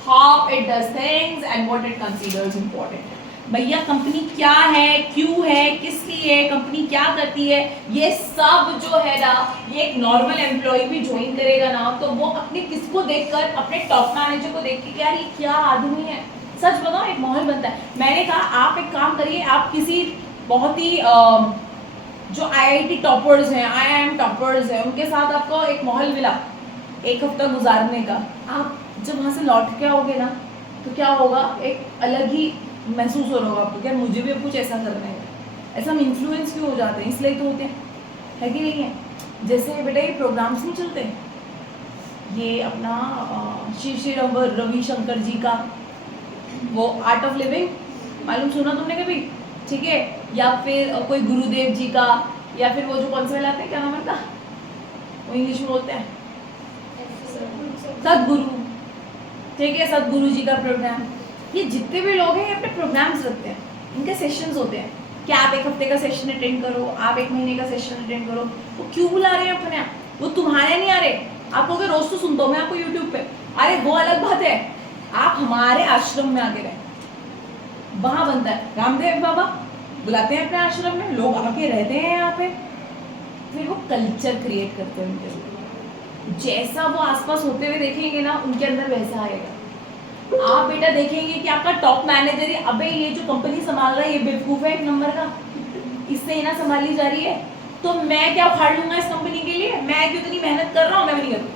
how it does things and what it considers important. भैया कंपनी क्या है, क्यों है, किस लिए है, कंपनी क्या करती है, ये सब जो है ना, ये एक नॉर्मल एम्प्लॉय भी ज्वाइन करेगा ना तो वो अपने किसको देखकर, अपने टॉप मैनेजर को देख के यार ये क्या आदमी है, सच बताओ एक माहौल बनता है। मैंने कहा आप एक काम करिए, आप किसी बहुत ही जो IIT टॉपर्स हैं, IIM टॉपर्स हैं, उनके साथ आपको एक माहौल मिला 1 हफ्ता गुजारने का, आप जब वहाँ से लौट के आओगे ना तो क्या होगा, एक अलग ही महसूस हो रहा होगा आपको, क्या मुझे भी अब कुछ ऐसा करना है। ऐसा हम इन्फ्लुएंस क्यों हो जाते हैं, इसलिए तो होते हैं, है कि नहीं है। जैसे बेटा ये प्रोग्राम्स नहीं चलते, ये अपना श्री रविशंकर जी का वो आर्ट ऑफ लिविंग, मालूम सुना तुमने कभी, ठीक है, या फिर कोई गुरुदेव जी का, या फिर वो जो कौन सा लाते हैं, क्या नाम है था, वो इंग्लिश में बोलते हैं सदगुरु, ठीक है, सदगुरु जी का प्रोग्राम। ये जितने भी लोग हैं ये अपने प्रोग्राम्स रखते हैं, इनके सेशंस होते हैं कि आप 1 हफ्ते का सेशन अटेंड करो, आप 1 महीने का सेशन अटेंड करो। वो क्यों बुला रहे हैं अपने आप, वो तुम्हारे नहीं आ रहे, आप कहोगे रोज तो सुनता हूँ मैं आपको यूट्यूब पे, अरे वो अलग बात है, आप हमारे आश्रम में आके रहे, वहां बनता है। रामदेव बाबा बुलाते हैं अपने आश्रम में, लोग आके रहते हैं यहाँ पे, फिर वो कल्चर क्रिएट करते हैं उनके लिए, जैसा वो आसपास होते हुए देखेंगे ना उनके अंदर वैसा आएगा। आप बेटा देखेंगे कि आपका टॉप मैनेजर है, अबे ये जो कंपनी संभाल रहा है ये बेवकूफ है 1 नंबर का, इससे ही ना संभाली जा रही है, तो मैं क्या उखाड़ लूंगा इस कंपनी के लिए, मैं क्यों इतनी मेहनत कर रहा हूँ, मैं भी नहीं करूँगा।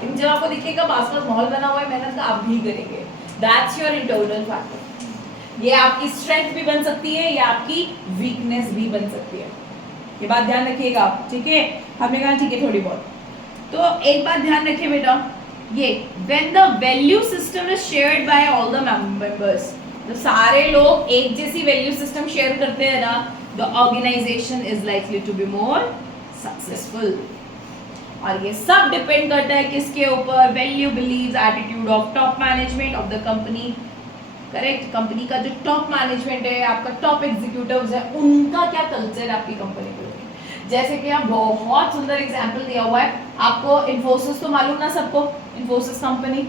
लेकिन जब आपको दिखेगा आसपास माहौल बना हुआ है मेहनत का, आप भी करेंगे। That's your internal factor. ये आपकी स्ट्रेंथ भी बन सकती है, या आपकी वीकनेस भी बन सकती है, ये बात ध्यान रखिएगा आप, ठीक है। हमने कहा ठीक है थोड़ी बहुत, तो एक बात ध्यान रखिए बेटा, ये when the value system is shared by all the members, तो सारे लोग एक जैसी वैल्यू सिस्टम शेयर करते हैं ना, the organization is likely to be more successful। और ये सब डिपेंड करता है किसके ऊपर, value, believes, attitude of top management of the company, correct. Company का जो टॉप मैनेजमेंट है, आपका टॉप एग्जीक्यूटिव्स है, उनका क्या कल्चर है आपकी कंपनी के। जैसे कि यहाँ बहुत सुंदर एग्जाम्पल दिया हुआ है आपको, इन्फोसिस तो मालूम ना सबको, इन्फोसिस कंपनी,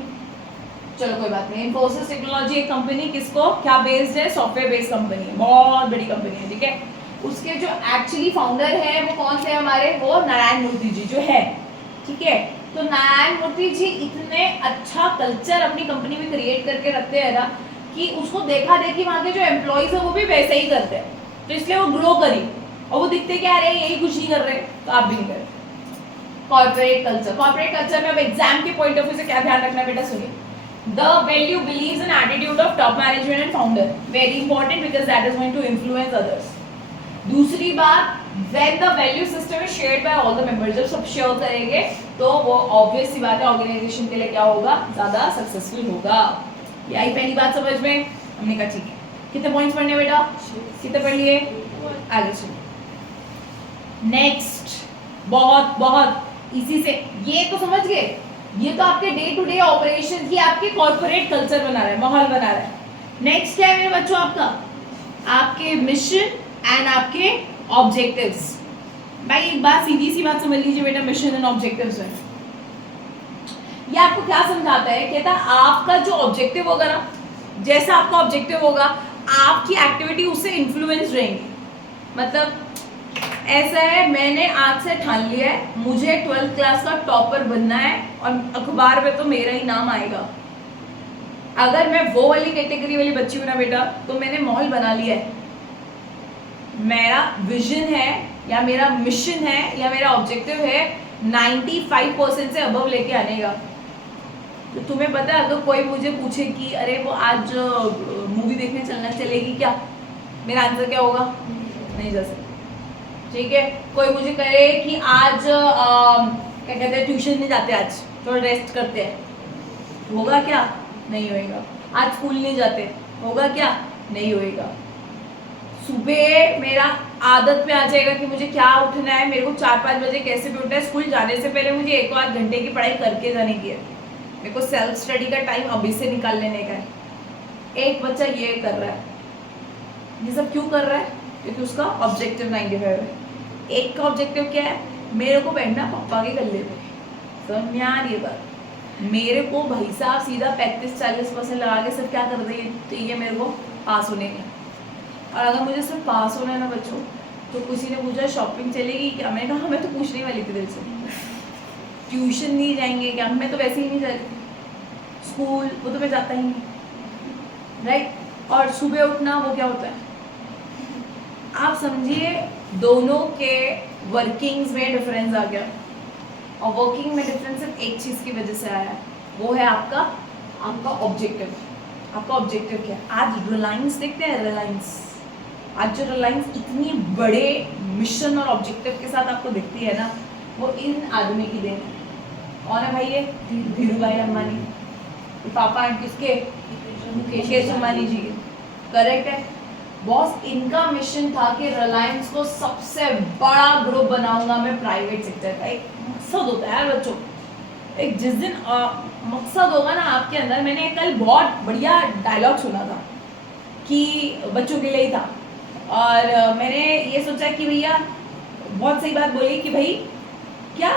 चलो कोई बात नहीं, इन्फोसिस टेक्नोलॉजी एक कंपनी किसको क्या बेस्ड है, सॉफ्टवेयर बेस्ड कंपनी है, बहुत बड़ी कंपनी है, ठीक है। उसके जो एक्चुअली फाउंडर है वो कौन से हमारे, वो नारायण मूर्ति जी जो है, ठीक है। तो नारायण मूर्ति जी इतने अच्छा कल्चर अपनी कंपनी में क्रिएट करके रखते हैं ना कि उसको देखा देखी वहाँ के जो एम्प्लॉइज है वो भी वैसे ही करते हैं, तो इसलिए वो ग्रो करी, और वो दिखते क्या रहे यही कुछ नहीं कर रहे, तो आप भी नहीं कर रहे। कॉर्पोरेट कल्चर, कॉर्पोरेट कल्चर में अब एग्जाम के पॉइंट ऑफ व्यू से क्या ध्यान रखना बेटा, सुनिए। The value, believes and attitude of top management and founder, very important because that is going to influence others. दूसरी बात, when the value system is shared by all the members, जब सब शेयर करेंगे तो वो ऑब्वियस सी बात है organisation के लिए क्या होगा, ज्यादा सक्सेसफुल होगा। ये आई पहली बात समझ में। हमने कहा ठीक है, कितने पॉइंट्स पढ़ने बेटा, कितने पढ़ लिए, आगे चलिए। नेक्स्ट, बहुत बहुत इसी से, ये तो समझ गए, ये तो आपके डे टू डे ऑपरेशन की आपके कॉर्पोरेट कल्चर बना रहा है, माहौल बना रहा है। नेक्स्ट क्या है मेरे बच्चों, आपके मिशन एंड आपके ऑब्जेक्टिव्स। भाई एक बात, सीधी सी बात समझ लीजिए बेटा, मिशन एंड ऑब्जेक्टिव्स है, ये आपको क्या समझाता है, कहता है आपका जो ऑब्जेक्टिव होगा ना, जैसा आपका ऑब्जेक्टिव होगा आपकी एक्टिविटी उससे इन्फ्लुएंस रहेंगी। मतलब ऐसा है, मैंने आज से ठान लिया है मुझे 12th क्लास का टॉपर बनना है और अखबार में तो मेरा ही नाम आएगा। अगर मैं वो वाली कैटेगरी वाली बच्ची हूँ ना बेटा, तो मैंने माहौल बना लिया है, मेरा विजन है या मेरा मिशन है या मेरा ऑब्जेक्टिव है 95% से अबव लेके आने का। तो तुम्हें पता है, अगर कोई मुझे पूछे कि अरे वो आज मूवी देखने चलना, चलेगी क्या, मेरा आंसर क्या होगा, नहीं जा सकती। ठीक है, कोई मुझे कहे कि आज क्या कहते हैं, ट्यूशन नहीं जाते, आज थोड़ा रेस्ट करते हैं, होगा क्या, नहीं होएगा। आज स्कूल नहीं जाते, होगा क्या, नहीं होएगा। सुबह मेरा आदत में आ जाएगा कि मुझे क्या उठना है, मेरे को 4-5 बजे कैसे भी उठना है, स्कूल जाने से पहले मुझे 1 आध घंटे की पढ़ाई करके जाने की है, मेरे को सेल्फ स्टडी का टाइम अभी से निकाल लेने का है। एक बच्चा ये कर रहा है, ये सब क्यों कर रहा है, क्योंकि उसका ऑब्जेक्टिव 95 है। एक का ऑब्जेक्टिव क्या है, मेरे को बैठना पापा के गले पे, समझ आ रही है बात, मेरे को भाई साहब सीधा 35-40% लगा के सिर्फ क्या कर चाहिए, मेरे को पास होने का। और अगर मुझे सिर्फ पास होना है ना बच्चों, तो किसी ने पूछा शॉपिंग चलेगी क्या, मैंने कहा मैं तो पूछने वाली थी दिल से, ट्यूशन नहीं जाएंगे क्या, मैं तो वैसे ही नहीं जा रही, स्कूल वो तो मैं जाता ही नहीं, राइट। और सुबह उठना वो क्या होता है, आप समझिए दोनों के वर्किंग्स में डिफरेंस आ गया। और वर्किंग में डिफरेंस सिर्फ एक चीज़ की वजह से आया है, वो है आपका ऑब्जेक्टिव। आपका ऑब्जेक्टिव क्या है, आज रिलायंस देखते हैं, रिलायंस आज जो रिलायंस इतनी बड़े मिशन और ऑब्जेक्टिव के साथ आपको दिखती है ना, वो इन आदमी की देन है। और है भाई ये धीरू भाई अंबानी, पापा हैं किसके, मुकेश अंबानी जी के, करेक्ट है बॉस। इनका मिशन था कि रिलायंस को सबसे बड़ा ग्रुप बनाऊंगा मैं प्राइवेट सेक्टर का। एक मकसद होता है यार बच्चों, एक जिस दिन मकसद होगा ना आपके अंदर, मैंने कल बहुत बढ़िया डायलॉग सुना था कि बच्चों के लिए ही था, और मैंने ये सोचा कि भैया बहुत सही बात बोली कि भाई क्या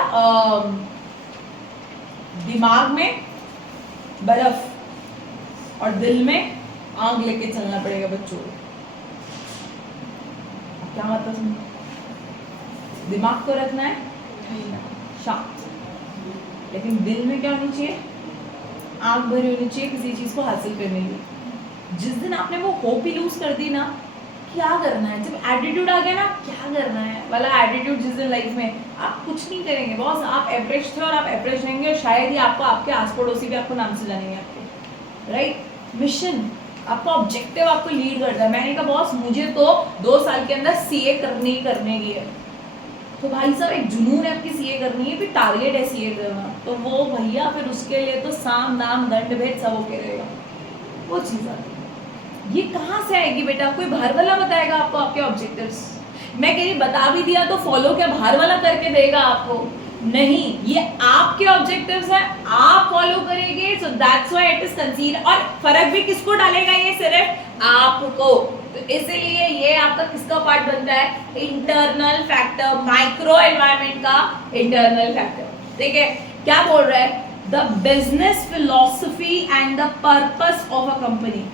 दिमाग में बर्फ और दिल में आग लेके चलना पड़ेगा बच्चों को। क्या मतलब समझो, दिमाग को रखना है शांत, लेकिन दिल में क्या होनी चाहिए, आग भरी होनी चाहिए किसी चीज को हासिल करने की। जिस दिन आपने वो होप ही लूज कर दी ना, क्या करना है, जब एटीट्यूड आ गया ना क्या करना है वाला एटीट्यूड जिस दिन लाइफ में, आप कुछ नहीं करेंगे बॉस। आप एवरेज थे और आप एवरेज रहेंगे, और शायद ही आपको आपके आस पड़ोसी भी आपको नाम से जानेंगे आपके, राइट। मिशन आपका ऑब्जेक्टिव आपको लीड करता है। मैंने कहा बॉस मुझे तो 2 साल के अंदर सीए करने की है, तो भाई साहब एक जुनून है आपकी सीए करनी है, फिर टारगेट है सीए करना, तो वो भैया फिर उसके लिए तो साम दाम दंड भेद सब होके रहेगा, वो चीज़ आती है। ये कहाँ से आएगी बेटा, कोई बाहर वाला बताएगा आपको आपके ऑब्जेक्टिव्स? मैं कह रही बता भी दिया तो फॉलो क्या बाहर वाला करके देगा आपको? नहीं, ये आपके ऑब्जेक्टिव्स हैं, आप फॉलो करेंगे, so that's why it is considered. और फर्क भी किसको डालेगा, ये सिर्फ आपको, तो इसीलिए ये आपका किसका पार्ट बनता है, इंटरनल फैक्टर, माइक्रो एनवायरनमेंट का इंटरनल फैक्टर। ठीक है, क्या बोल रहा है, the business philosophy and the purpose of a company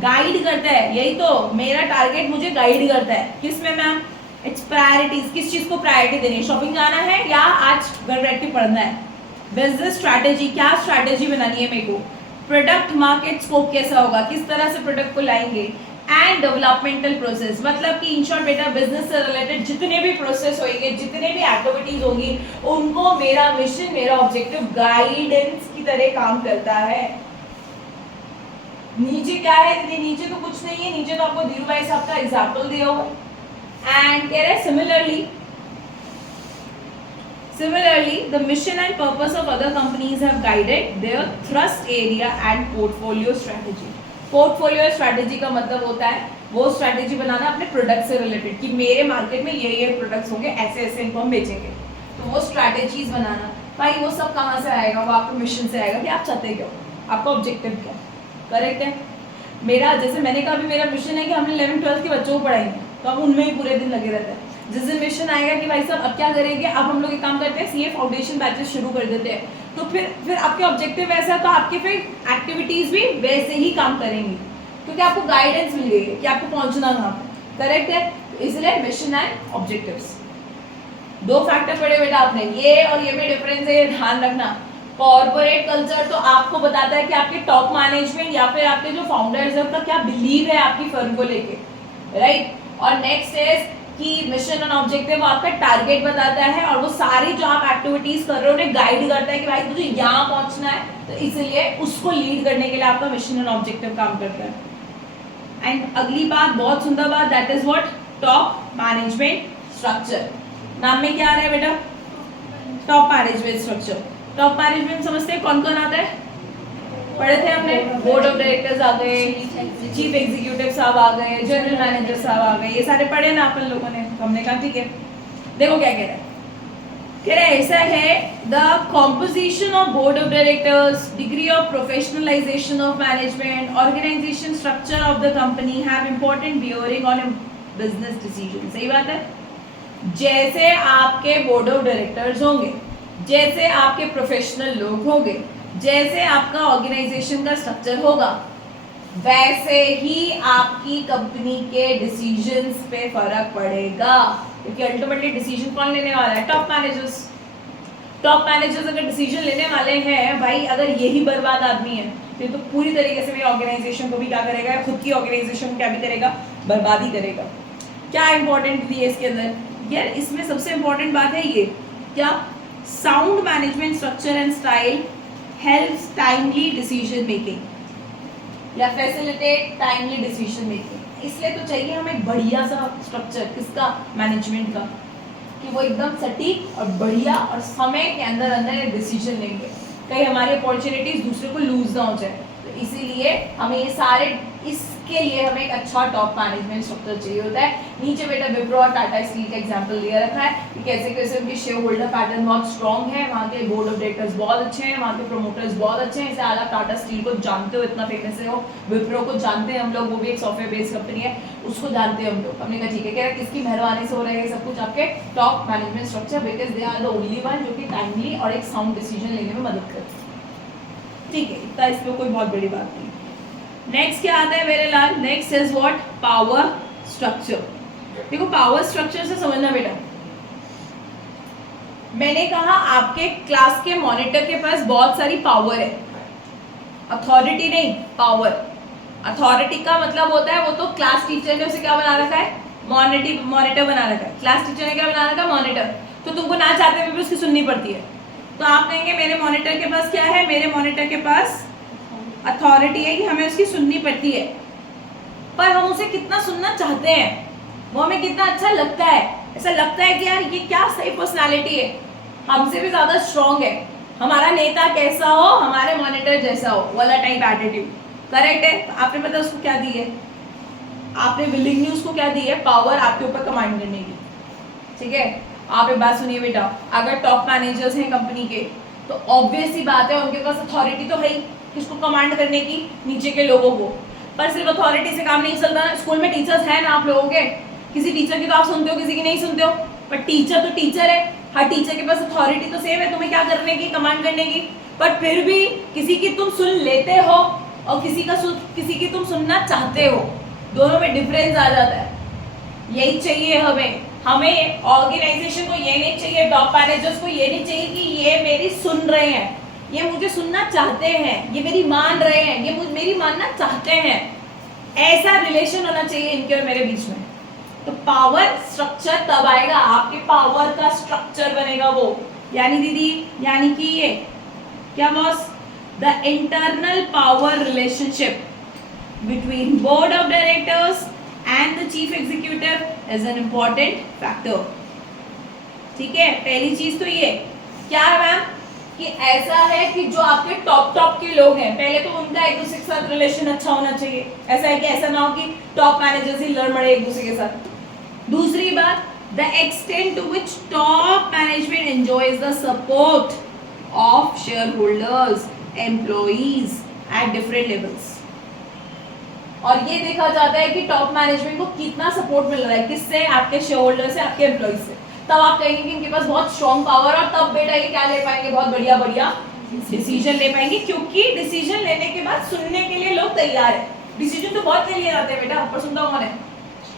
guide करता है। यही तो मेरा टारगेट मुझे गाइड करता है, किसमें मैम, इट्स प्रायोरिटीज, किस चीज को प्रायोरिटी देनी है, शॉपिंग जाना है या आज घर बैठ के पढ़ना है। बिजनेस स्ट्रैटेजी, क्या स्ट्रैटेजी बनानी है मेरे को, प्रोडक्ट मार्केट स्कोप कैसा होगा, किस तरह से प्रोडक्ट को लाएंगे, एंड डेवलपमेंटल प्रोसेस, मतलब कि इन शॉर्ट बेटा बिजनेस से रिलेटेड जितने भी प्रोसेस होंगे, जितने भी एक्टिविटीज होंगी, उनको मेरा मिशन, मेरा ऑब्जेक्टिव गाइडेंस की तरह काम करता है। नीचे क्या है दीदी, नीचे तो कुछ नहीं है, नीचे तो आपको धीरू भाई साहब का एग्जाम्पल दिया हुआ है। एंड कह रहे similarly the mission and purpose of other companies have guided their thrust area and portfolio strategy. portfolio strategy का मतलब होता है वो स्ट्रैटेजी बनाना अपने प्रोडक्ट से रिलेटेड कि मेरे मार्केट में ये प्रोडक्ट्स होंगे, ऐसे ऐसे इनको हम बेचेंगे, तो वो स्ट्रैटेजीज बनाना। भाई वो सब कहाँ से आएगा? वो आपके मिशन से आएगा कि आप चाहते क्या हो, आपका ऑब्जेक्टिव क्या, करेक्ट है। मेरा जैसे मैंने कहा अभी मेरा मिशन है कि हमने 11th-12th के बच्चों को पढ़ाएंगे, तो अब उनमें ही पूरे दिन लगे रहते हैं। जिस दिन मिशन आएगा कि भाई साहब अब क्या करेंगे, अब हम लोग एक काम करते हैं सीए फाउंडेशन बैचेस शुरू कर देते हैं, तो फिर आपके ऑब्जेक्टिव वैसा, तो आपके फिर एक्टिविटीज भी वैसे ही काम करेंगी, क्योंकि आपको गाइडेंस मिल गई है कि आपको पहुंचना कहाँ पे, करेक्ट है। इसलिए मिशन एंड ऑब्जेक्टिव्स, दो फैक्टर पढ़े बेटा आपने, ये और ये में डिफरेंस है, ये ध्यान रखना। कॉर्पोरेट कल्चर तो आपको बताता है कि आपके टॉप मैनेजमेंट या फिर आपके जो फाउंडर्स है उनका क्या बिलीव है आपकी फर्म को लेके, राइट। और नेक्स्ट इज कि मिशन एंड ऑब्जेक्टिव आपका टारगेट बताता है, और वो सारी जो आप एक्टिविटीज कर रहे हो उन्हें गाइड करता है कि भाई तुझे यहाँ पहुंचना है, तो इसलिए उसको लीड करने के लिए आपका मिशन एंड ऑब्जेक्टिव काम करता है। एंड अगली बात, बहुत सुंदर बात, that is what, top management structure. नाम में क्या आ रहा है बेटा? Top management structure. Top management समझते हैं कौन कौन आता है? पढ़े थे हमने, बोर्ड ऑफ डायरेक्टर्स आ गए, चीफ एग्जीक्यूटिव साहब आ गए, जनरल मैनेजर साहब आ गए, ये सारे पढ़े ना अपन लोगों ने। हमने कहा ठीक है, देखो क्या कह रहा है, कह रहा है ऐसा है, the composition of board of directors, degree of professionalisation of management, organisation structure of the company have important bearing on business decision. सही बात है। जैसे आपके बोर्ड ऑफ डायरेक्टर्स होंगे, जैसे आपके प्रोफेशनल लोग होंगे, जैसे आपका ऑर्गेनाइजेशन का स्ट्रक्चर होगा, वैसे ही आपकी कंपनी के डिसीजंस पे फर्क पड़ेगा, क्योंकि अल्टीमेटली डिसीजन कौन लेने वाला है? Top managers. टॉप मैनेजर्स अगर डिसीजन लेने वाले हैं, भाई अगर यही बर्बाद आदमी है तो पूरी तरीके से मेरी ऑर्गेनाइजेशन को भी क्या करेगा, खुद की ऑर्गेनाइजेशन को क्या भी करेगा, बर्बाद ही करेगा। क्या इंपॉर्टेंट दिए इसके अंदर यार? इसमें सबसे इंपॉर्टेंट बात है ये, क्या sound management structure and style helps timely decision making या फैसिलिटेट टाइमली डिसीजन मेकिंग। इसलिए तो चाहिए हमें एक बढ़िया सा स्ट्रक्चर, किसका? मैनेजमेंट का, कि वो एकदम सटीक और बढ़िया और समय के अंदर अंदर डिसीजन लेंगे, कहीं हमारी अपॉर्चुनिटीज दूसरे को लूज ना हो जाए। तो इसीलिए हमें ये सारे, इसके लिए हमें एक अच्छा टॉप मैनेजमेंट स्ट्रक्चर चाहिए होता है। नीचे बेटा विप्रो और टाटा स्टील का एग्जांपल दिया रखा है कि कैसे कैसे उनके शेयर होल्डर पैटर्न बहुत स्ट्रॉन्ग है, वहाँ के बोर्ड ऑफ डायरेक्टर्स बहुत अच्छे हैं, वहाँ के प्रमोटर्स बहुत अच्छे हैं। जैसे आप टाटा स्टील को जानते हो, इतना फेमस है वो, विप्रो को जानते हैं हम लोग, वो भी एक सॉफ्टवेयर बेस्ड कंपनी है, उसको जानते हैं हम लोग। हमने कहा ठीक है, कह रहा किसकी मेहरबानी से हो रहा है सब कुछ? आपके top management structure, because they are the only one जो कि टाइमली और एक साउंड डिसीजन लेने में मदद करते हैं। ठीक है, इतना इसमें कोई बहुत बड़ी बात नहीं। नेक्स्ट क्या आता है मेरे लाल? Next is what? Power structure. देखो पावर स्ट्रक्चर से समझना बेटा, मैंने कहा आपके क्लास के मॉनिटर के पास बहुत सारी पावर है, अथॉरिटी नहीं, पावर। अथॉरिटी का मतलब होता है, वो तो क्लास टीचर ने उसे क्या बना रखा है? मॉनिटर बना रखा है। क्लास टीचर ने क्या बना रखा है? मॉनिटर। तो तुमको ना चाहते हुए भी उसकी सुननी पड़ती है। तो आप कहेंगे मेरे मॉनिटर के पास क्या है? मेरे मॉनिटर के पास अथॉरिटी है कि हमें उसकी सुननी पड़ती है, पर हम उसे कितना सुनना चाहते हैं, वो हमें कितना अच्छा लगता है। ऐसा लगता है कि यार ये क्या सही पर्सनालिटी है, हमसे भी ज्यादा स्ट्रांग है, हमारा नेता कैसा हो, हमारे मॉनिटर जैसा हो, वाला टाइप एटीट्यूड। करेक्ट है। तो आपने पता उसको क्या दी है? आपने विलिंगली उसको क्या दी है? पावर आपके ऊपर कमांड करने की। ठीक है, आप एक बात सुनिए बेटा, अगर टॉप मैनेजर्स हैं कंपनी के, तो ऑब्वियस ही बात है उनके पास अथॉरिटी तो है ही, किसको कमांड करने की? नीचे के लोगों को। पर सिर्फ अथॉरिटी से काम नहीं चलता ना। स्कूल में टीचर्स हैं ना आप लोगों के, किसी टीचर की तो आप सुनते हो, किसी की नहीं सुनते हो, पर टीचर तो टीचर है, हर टीचर के पास अथॉरिटी तो सेम है तुम्हें क्या करने की? कमांड करने की। पर फिर भी किसी की तुम सुन लेते हो और किसी की तुम सुनना चाहते हो, दोनों में डिफरेंस आ जाता है। यही चाहिए हमें ऑर्गेनाइजेशन को ये नहीं चाहिए, टॉप मैनेजर्स को ये नहीं चाहिए कि ये मेरी सुन रहे हैं, ये मुझे सुनना चाहते हैं, ये मेरी मान रहे हैं, ये मेरी मानना चाहते हैं। ऐसा रिलेशन होना चाहिए इनके और मेरे बीच में। तो पावर स्ट्रक्चर तब आएगा, आपके पावर का स्ट्रक्चर बनेगा वो। यानी दीदी, यानी कि ये क्या boss? The internal power relationship between board of directors and the chief executive is an important factor। ठीक है, पहली चीज तो ये क्या है मैम कि ऐसा है कि जो आपके टॉप के लोग हैं, पहले तो उनका एक दूसरे के साथ रिलेशन अच्छा होना चाहिए। ऐसा है कि ऐसा ना हो कि टॉप मैनेजर्स ही लड़ मड़े एक दूसरे के साथ। दूसरी बात, the extent to which top management enjoys the support of shareholders, employees at different levels. और ये देखा जाता है कि टॉप मैनेजमेंट को कितना सपोर्ट मिल रहा है, किससे? आपके शेयर होल्डर से, आपके एम्प्लॉइज से। तब आप कहेंगे कि इनके पास बहुत स्ट्रॉन्ग पावर, और तब बेटा ये क्या ले पाएंगे? बहुत बढ़िया बढ़िया डिसीजन ले पाएंगे, क्योंकि डिसीजन लेने के बाद सुनने के लिए लोग तैयार है। डिसीजन तो बहुत ले लिए जाते हैं बेटा, पर सुनता कौन है?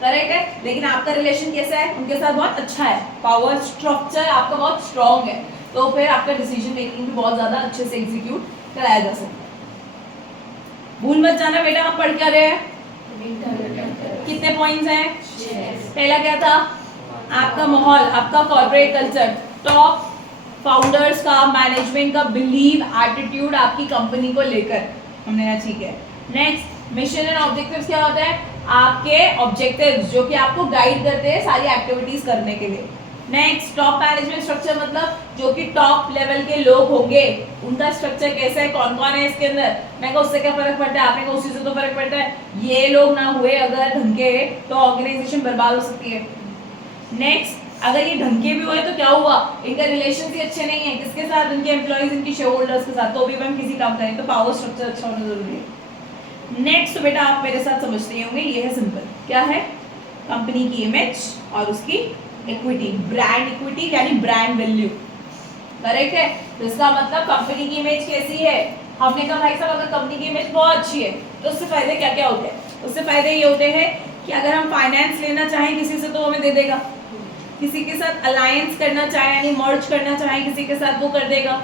करेक्ट है, लेकिन आपका रिलेशन कैसा है? उनके साथ बहुत अच्छा है, पावर स्ट्रक्चर आपका बहुत स्ट्रॉन्ग है, तो फिर आपका डिसीजन मेकिंग भी बहुत ज्यादा अच्छे से एग्जीक्यूट कराया जा सकता है। भूल मत जाना बेटा, हम पढ़ क्या रहे हैं? कितने पॉइंट्स हैं? पहला क्या था? आपका माहौल, आपका कॉर्पोरेट कल्चर, टॉप फाउंडर्स का, मैनेजमेंट का बिलीव, एटीट्यूड आपकी कंपनी को लेकर, हमने कहा ठीक है। नेक्स्ट, मिशन एंड ऑब्जेक्टिव्स क्या होता है? आपके ऑब्जेक्टिव्स जो कि आपको गाइड करते हैं सारी एक्टिविटीज करने के लिए। नेक्स्ट, टॉप मैनेजमेंट स्ट्रक्चर, मतलब जो कि टॉप लेवल के लोग होंगे उनका स्ट्रक्चर कैसा है, कौन कौन है इसके अंदर। मैं कहा उससे क्या फर्क पड़ता है? आपने कहा उसी से तो फर्क पड़ता है। ये लोग ना हुए अगर ढंग के, तो ऑर्गेनाइजेशन बर्बाद हो सकती है। नेक्स्ट, अगर ये ढंग के भी हुए तो क्या हुआ? इनका रिलेशन ही अच्छे नहीं है, किसके साथ? इनके एम्प्लॉइज, इनकी शेयर होल्डर्स के साथ। तो भी हम किसी काम करें तो पावर स्ट्रक्चर अच्छा होना जरूरी है। नेक्स्ट बेटा आप मेरे साथ समझते होंगे, ये है सिंपल, क्या है? कंपनी की इमेज और उसकी इक्विटी, ब्रांड इक्विटी यानी ब्रांड वैल्यू। करेक्ट है, तो इसका मतलब कंपनी की इमेज कैसी है? हमने कहा भाई साहब अगर कंपनी की इमेज बहुत अच्छी है तो उससे फायदे क्या क्या होते हैं? उससे फायदे ये होते हैं कि अगर हम फाइनेंस लेना चाहें किसी से तो हमें दे देगा, किसी के साथ अलायंस करना चाहे यानी मर्ज करना चाहे किसी के साथ वो कर देगा।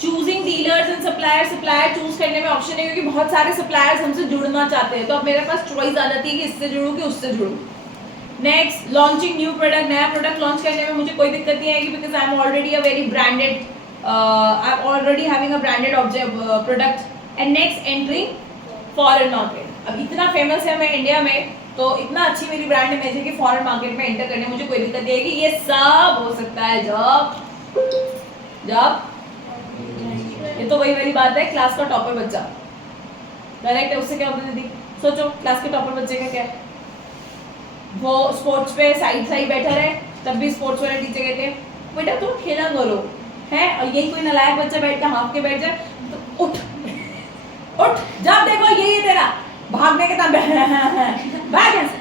Choosing dealers and supplier, supplier choose करने में ऑप्शन है, क्योंकि बहुत सारे सप्लायर्स हमसे जुड़ना चाहते हैं, तो अब मेरे पास चॉइस आ जाती है कि इससे जुड़ूं कि उससे जुड़ूं। नेक्स्ट, लॉन्चिंग न्यू प्रोडक्ट, नया प्रोडक्ट लॉन्च करने में मुझे कोई दिक्कत नहीं आएगी, because I am already a very branded, I am already having a branded product. And next, entering foreign market. अब इतना फेमस है मैं इंडिया में, तो इतना अच्छी मेरी ब्रांड इमेज है कि फॉरेन मार्केट में एंटर करने मुझे कोई दिक्कत नहीं आएगी। ये सब हो सकता है जब ये तो वही वाली बात है, क्लास का टॉपर बच्चा। करेक्ट है, उससे क्या होता है दीदी? सोचो, क्लास के टॉपर बच्चे का क्या है? वो स्पोर्ट्स पे साइड बैठा रहे, तब भी स्पोर्ट्स वाले टीचर कहते हैं बेटा तुम खेला करो, है? और यही कोई नालायक बच्चा बैठ के हाँफ के बैठ जाए तो उठ जब देखो यही तेरा भागने के तब भाग ऐसे।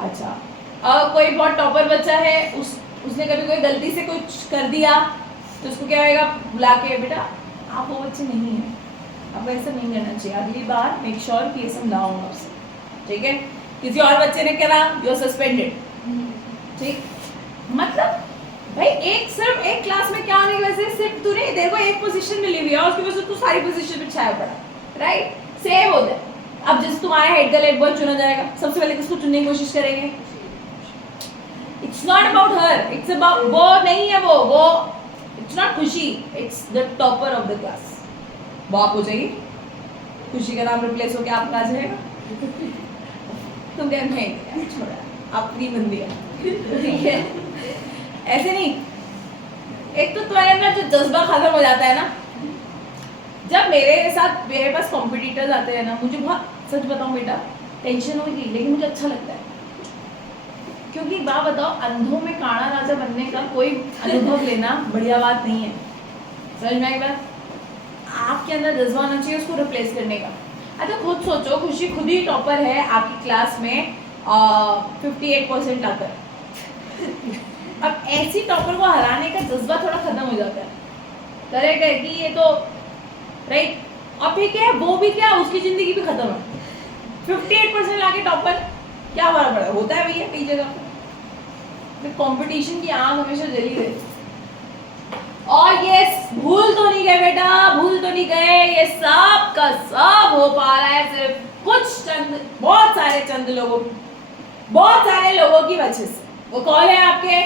अच्छा, और कोई बहुत टॉपर बच्चा है, उसने कभी कोई गलती से कुछ कर दिया तो उसको क्या होगा? बुला के बेटा आप वो बच्चे नहीं है, आपको ऐसा नहीं करना चाहिए, अगली बार मेक श्योर कि ये सब ना हो आपसे, ठीक है? किसी और बच्चे ने करा, यू आर सस्पेंडेड, ठीक? मतलब भाई सिर्फ एक क्लास में क्या होने की वजह से सिर्फ तूने देखो एक पोजीशन मिली हुई है और उसकी वजह से तू सारी पोजीशन पे छाया पड़ा, राइट? सेम होता है। अब जिस तुम्हारा हेड गर्ल हेड बॉय चुना जाएगा, सबसे पहले किसको चुनने की कोशिश करेंगे? It's not about her, it's about, वो नहीं है वो इट्स नॉट खुशी, it's the topper of the class. वो आप हो जाएगी, खुशी का नाम रिप्लेस होकर आपका आ जाएगा। तुम क्या नहीं छोड़ा, आप फ्री बंदी है, ठीक है? ऐसे नहीं, एक तो तुम्हारे अंदर जो जज्बा खत्म हो जाता है ना, जब मेरे पास कॉम्पिटिटर्स आते हैं ना, मुझे बहुत, सच बताऊं बेटा, टेंशन होगी, लेकिन मुझे अच्छा लगता है, क्योंकि बात बताओ, अंधों में काड़ा राजा बनने का कोई अनुभव लेना बढ़िया बात नहीं है। समझ में आई बात? आपके अंदर जज्बा होना चाहिए उसको रिप्लेस करने का। अच्छा खुद सोचो, खुशी खुद ही टॉपर है आपकी क्लास में 58% लाकर। अब ऐसी टॉपर को हराने का जज्बा थोड़ा खत्म हो जाता है, करेक्ट है कि ये तो राइट? और फिर क्या है, वो भी क्या, उसकी जिंदगी भी खत्म है। 58% लाके टॉपर क्या फर्क पड़ा? होता है भैया कई जगह पे, कंपटीशन की आग हमेशा जली रहती। और ये भूल तो नहीं गए बेटा, भूल तो नहीं गए, ये सब का सब हो पा रहा है सिर्फ बहुत सारे लोगों की वजह से। वो कौन है? आपके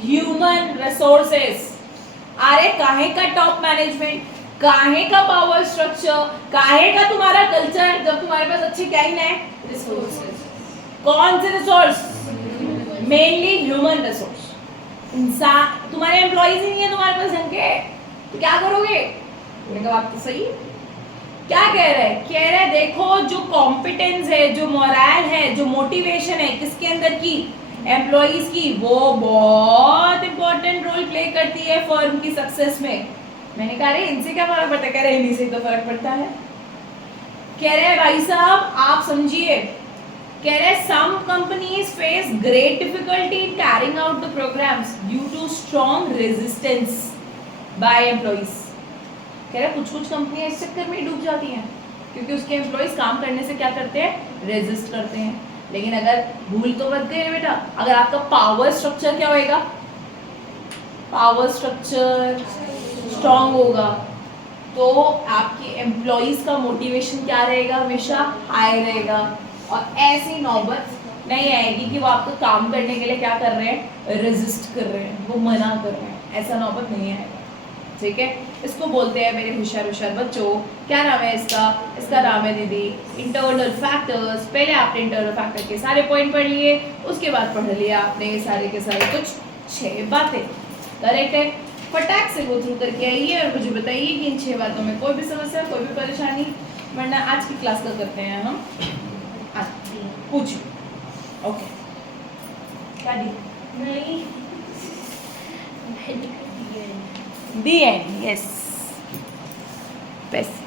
ह्यूमन रिसोर्सेस। अरे काहे का टॉप मैनेजमेंट, काहे का पावर स्ट्रक्चर, काहे का तुम्हारा कल्चर, जब तुम्हारे पास अच्छे क्या ही है? रिसोर्सेस। कौन से रिसोर्स? Mainly human resource. इंसान, तुम्हारे एम्प्लॉइज ही नहीं है तुम्हारे पास ढंग के, तो क्या करोगे? मैंने कहा बात तो सही है। क्या कह रहे हैं? कह रहे हैं देखो जो कॉम्पिटेंस है, जो मोरल है, जो मोटिवेशन है किसके अंदर की, एम्प्लॉइज की, वो बहुत इंपॉर्टेंट रोल प्ले करती है फर्म की सक्सेस में। मैंने कहा अरे इनसे क्या फर्क पड़ता है? कह रहे इन्हीं से तो फर्क पड़ता है। कह रहे हैं भाई साहब आप समझिए, कह रहे some companies face great difficulty in carrying out the programs due to strong resistance by employees। कह रहे कुछ कुछ कंपनियां इस चक्कर में डूब जाती हैं क्योंकि उसके एम्प्लॉइज काम करने से क्या करते हैं, रेजिस्ट करते हैं। लेकिन अगर भूल तो मत गए बेटा, अगर आपका पावर स्ट्रक्चर क्या होएगा, पावर स्ट्रक्चर स्ट्रांग होगा तो आपके एम्प्लॉइज का मोटिवेशन क्या रहेगा, हमेशा हाई रहेगा और ऐसी नौबत नहीं आएगी कि वो आपको काम करने के लिए क्या कर रहे हैं, रेजिस्ट कर रहे हैं, वो मना कर रहे हैं, ऐसा नौबत नहीं आएगा। ठीक है, इसको बोलते हैं मेरे होशियार होशियार बच्चों, क्या नाम है इसका, इसका नाम है दीदी इंटरनल फैक्टर्स। पहले आपने इंटरनल फैक्टर के सारे पॉइंट पढ़ लिए, उसके बाद पढ़ लिया आपने ये सारे के सारे कुछ 6 बातें। करेक्ट है, फटाक से गो थ्रू करके आइए और मुझे बताइए कि इन 6 बातों में कोई भी समस्या, कोई भी परेशानी, वरना आज की क्लास का करते हैं हम आज पूछिए। ओके क्या दी? नहीं The end, yes. Best.